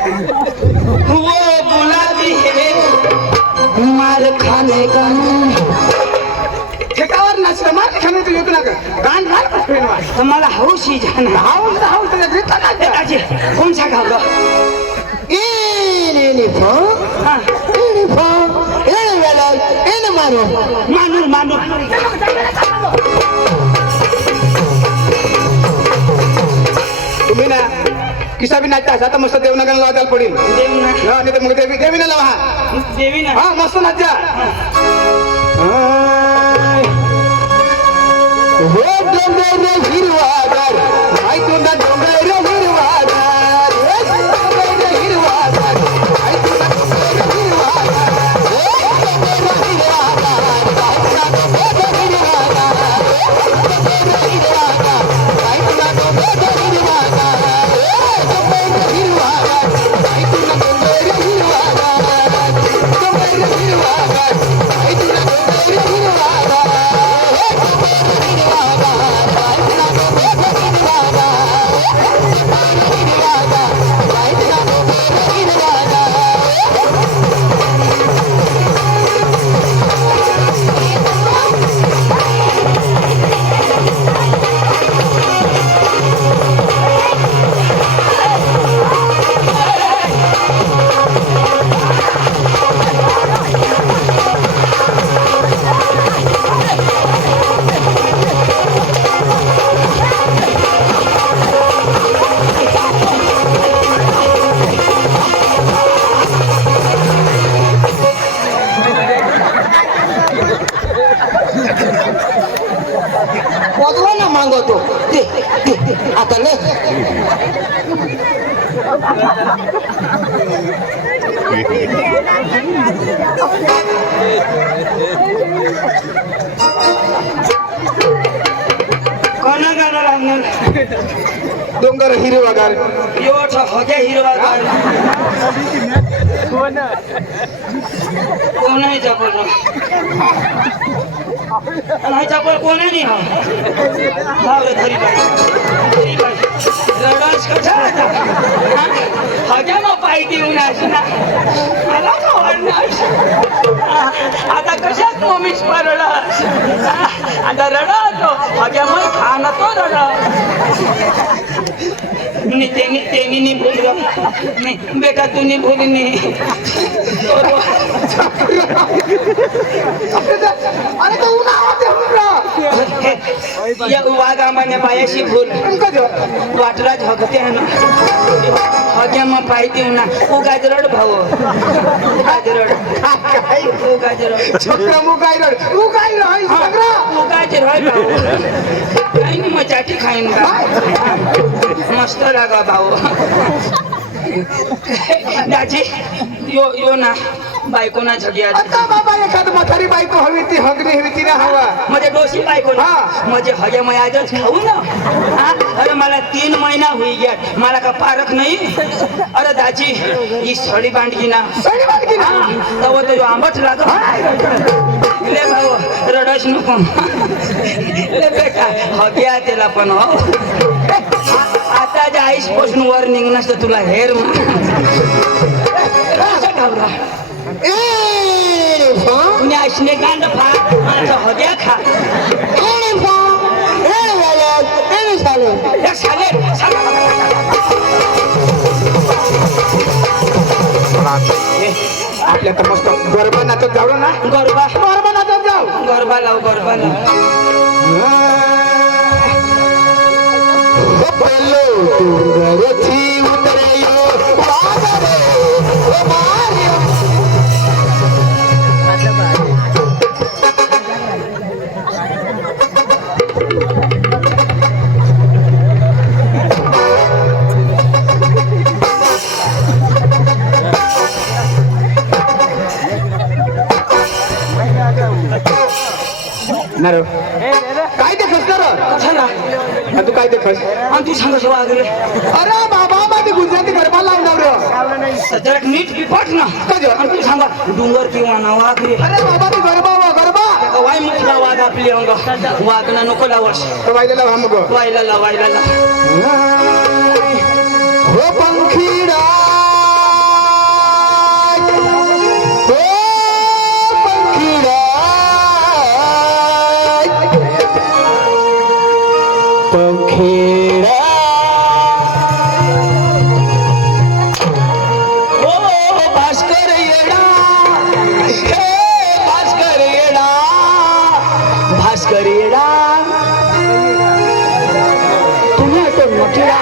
वो बुलाती है मार खाने का ठेकावर नाचलं मार खाणे तू येतो ना का गाण घाल का ट्रेन वर तो मला हौस ही जाना हाऊस हाऊस त्याच्या घेतला ना ए दाजी कौन सा गावलो हाँ मानू मानू तुम्ही ना किसा बी नाचता आता मस्त देवनागण लावायला पडेल देवी ना हा नाही तर मग देवी देवी ना लावा हा. देवी ना हा मस्त नाचा वो डोंगर हिरवागार आई तुला डोंगर हिरवागार डोंगर हिरवागार आई तुला डोंगर हिरवागार डोंगर हिरवागार डोंगर हिरवागार डोंगर हिरवागार आई तुला डोंगर हिरवागार डोंगर हिरवागार आई तुला डोंगर हिरवागार डोंगर हिरवागार आई तुला डोंगर हिरवागार डोंगर हिरवागार आई तुला डोंगर हिरवागार कोणा गाणं लागणार डोंगर हिरवागार एवढा होत्या हिरवा गार कोणाही चपल नाही चपल कोणाही हा रे धरी बाई रडास कशा हग्या मग पाय देऊन ना मला का वाढणार आता कशात मम्मीच परडस आता रडा तो हग्या मग खाना तो रडा तेनी नहीं भूल रहा नहीं बेटा तू नहीं भूलनी अरे तो उन्हा होते हमरा या वागा माने बायाशी भूल वाटराज हगते है ना हग्या मग पाहिजे ना ओ गाजरड भाऊ गाजरड ओ गाजरड छोकरा मुगायरड उगायरड सगळा ओ गाजरड भाऊ काही नाही मग चाटी खाईन का मस्त लागा भाऊ दाजी यो ना बायको ना झगिया आता बाबा एखाद म्हातारी बायको हवी ती हगणी हवी ती ना हवा म्हणजे डोशी बायको ना म्हणजे हगे मग आजच खाऊ ना अरे मला 3 महिना होई गया मला का पारख नाही अरे दाजी ही सडी बांडगी ना तव तो आंबट लाग ले भाऊ रडस नको ले बेटा हग्या त्याला पण हो आता ज्या आईस पासून वर निघणार तर तुला हेर घाबरा तुम्ही आईसने गांड फा माझं हग्या खा साले आपल्या तर मस्त गरबा नाचत जाऊ ना गरबा गरबा नाचत जाऊ गरबा लाव डोंगरची उतरयो वादरे ओ मारियो नरो काय ते खसणार तू काय ते खस आणि तू सांगा सो आगरे अरे बाबा माझी गुजराती गरबा लावणार जरा नीट बिपट ना आणि तू सांगा डोंगर किंवा ना वाघरे अरे बाबा ती गरबा गरबा वाय मुखला वाघ आपली अंग वाघना नको लावस वायला लावा मग वायला ला हो पंखीडा हो पंखीडा पंखीडा ओ भास्कर येडा हे भास्कर येडा भास्कर येडा तुम्ही असं मोठीडा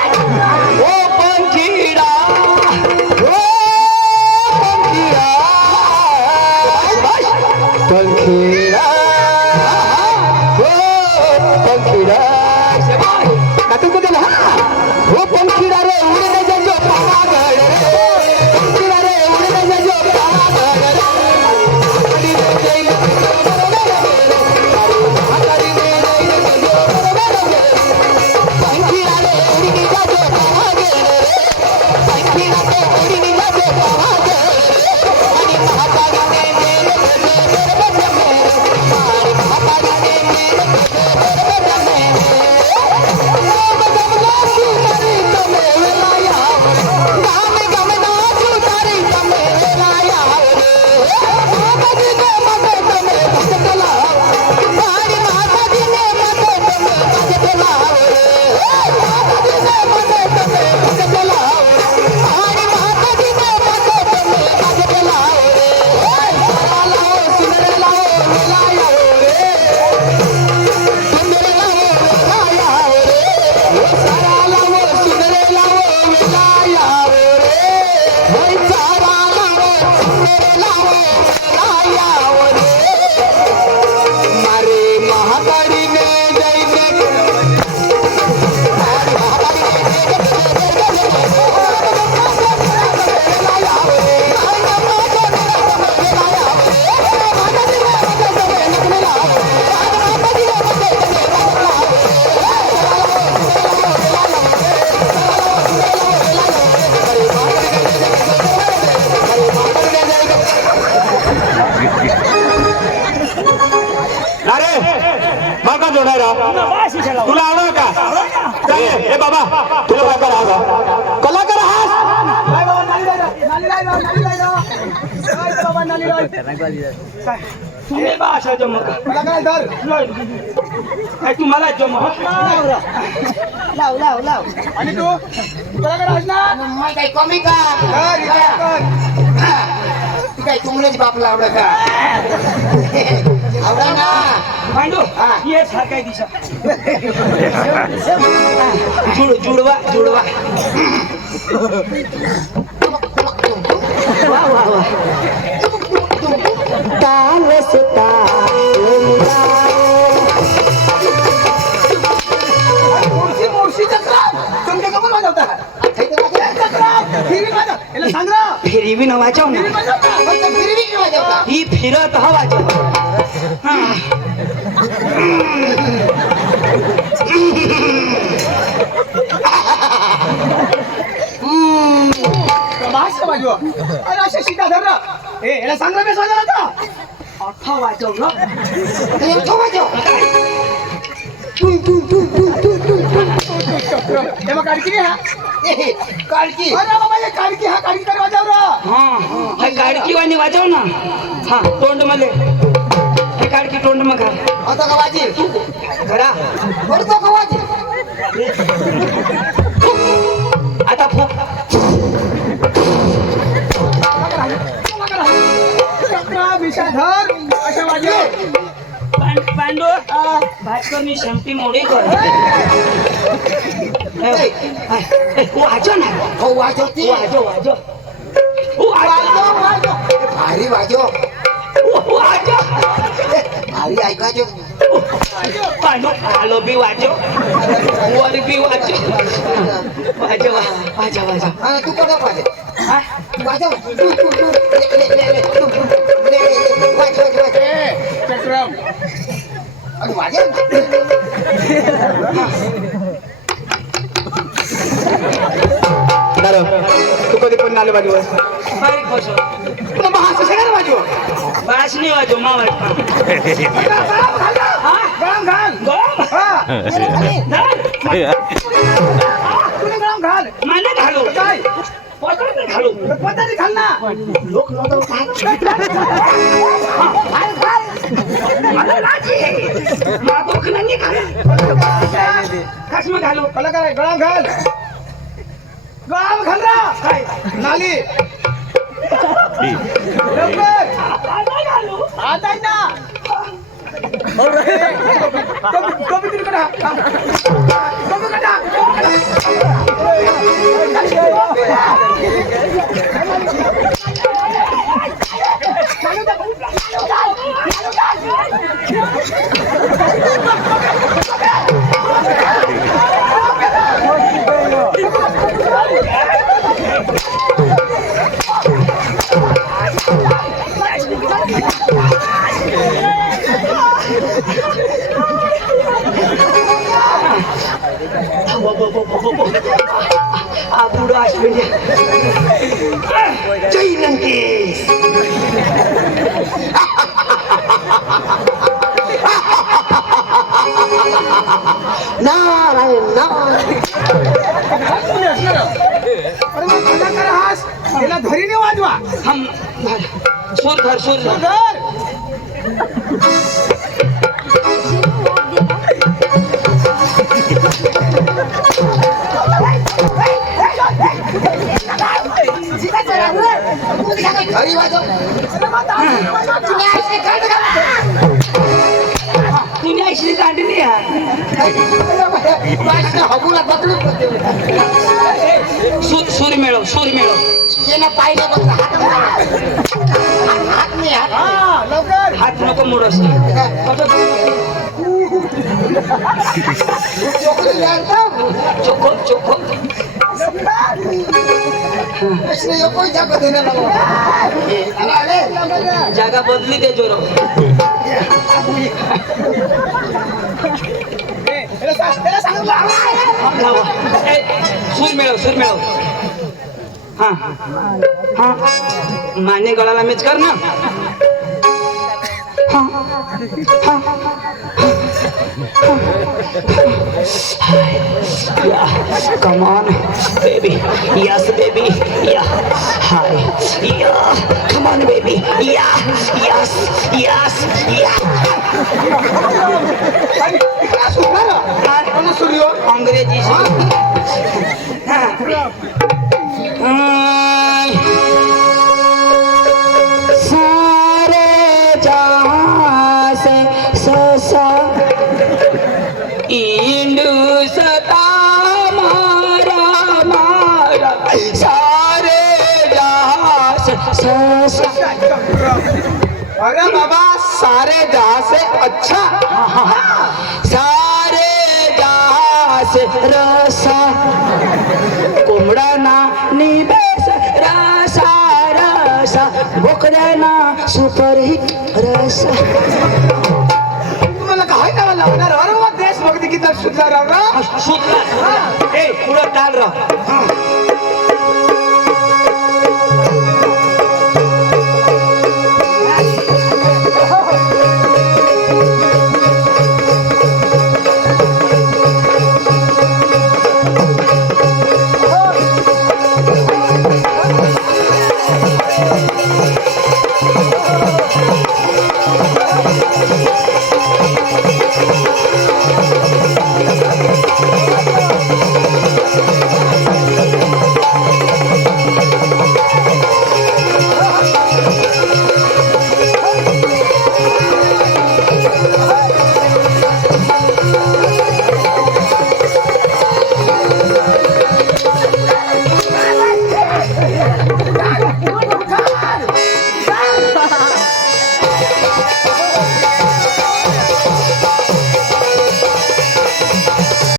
तुम्ही बा अशा जमक मला काय धर काय तुम्हाला जमक लाव लाव लाव आणि तू तुला काय राजनाथ मग काही कमी का धर, इथे कर. तू काय तुमलेच बापला आवडत का आवडा ना पांडू ये फार काय दिशा जुडवा जुडवा वा वा वा मोर्शी मोर्शी चक्रा तुमच्या कमल वाजवता चक्रा फिरी वाजव याला सांग ना फेरी बी न वाजव ना फिरी वाजवता फक्त फिरवी किंवा जेवता ही फिरत हा वाजव कमाश का वाजव अरे अशा शिका धर ना ए याला सांग ना बेस वाजवला का अठा वाजव ना नेमकं वाजव हे मग काडकी नाही हा काळजी अरे बाबा हे काडकी हा काडकी कर वाजव रा हा गाडकी वाणी वाजव ना हा तोंड मध्ये हे गाडकी तोंड मग आता का वाजी खरा करतो का वाजी आता फुक चक्रा विषाधर अशा वाजव पांडू भास्कर मी शेमटी मोडी कर वाजव ना हो वाजवती वाजव वाजव वाजव वाजव भारी वाजव वाजव भारी ऐकायचो पांडू आलो बी वाजव वर बी वाजव वाजव वाजव वाजव आणि तू कसं वाजव हा? वाजव तू वाजव चक्रम आणि वाजव तू कधी पण आले बाजू बारीक बसव तुला महास सगळ्यांना वाजव बास नाही वाजव मा वाजव गळम घाल गरम हा तुला गळम घाल माने घालू काय पकडून घालू पदारी घाल ना लोक मला लाजी आहे मागोक नाही घालू कसं घालू मला काय गळम घाल गळम घाल रा काय नाली लवकर घालू आता आहे ना कमी तिकडे करा कमी करा बुडो अश्विनी जय लंकेश नारायण नारायण अरे मग मजा करा हास याला धरीने वाजवा हम सूर धर सूर धर धर घरी वाजव तुम्ही ऐकली काढली हबुला पकडून सूर मिळव सूर मिळव येणं पाहिजे बघ हात नाही हात हा लवकर हात नको मोडस चोखो चोखो जागा बदली दे जोरो याला सांग लावा सूर मिळव हा हा माने गळाला मेच कर ना Yeah, come on, baby. Yes, baby. Yeah, hi. Yeah, come on, baby. Baby या यस यस या सूर्य अंग्रेजी सारे जहां से ससा इंदुसता मारा मारा सारे जहां से ससा अरे बाबा सारे जहां से अच्छा सारे जहां से रसा कोंबडाना निबेस रसा रसा बोकड्याना सुपरहिट रसा तुम्हाला काय नाव लावणार अरे बाबा देशभक्ती किती सुद्धा राव सुद्धा ए पुढं टाळ राव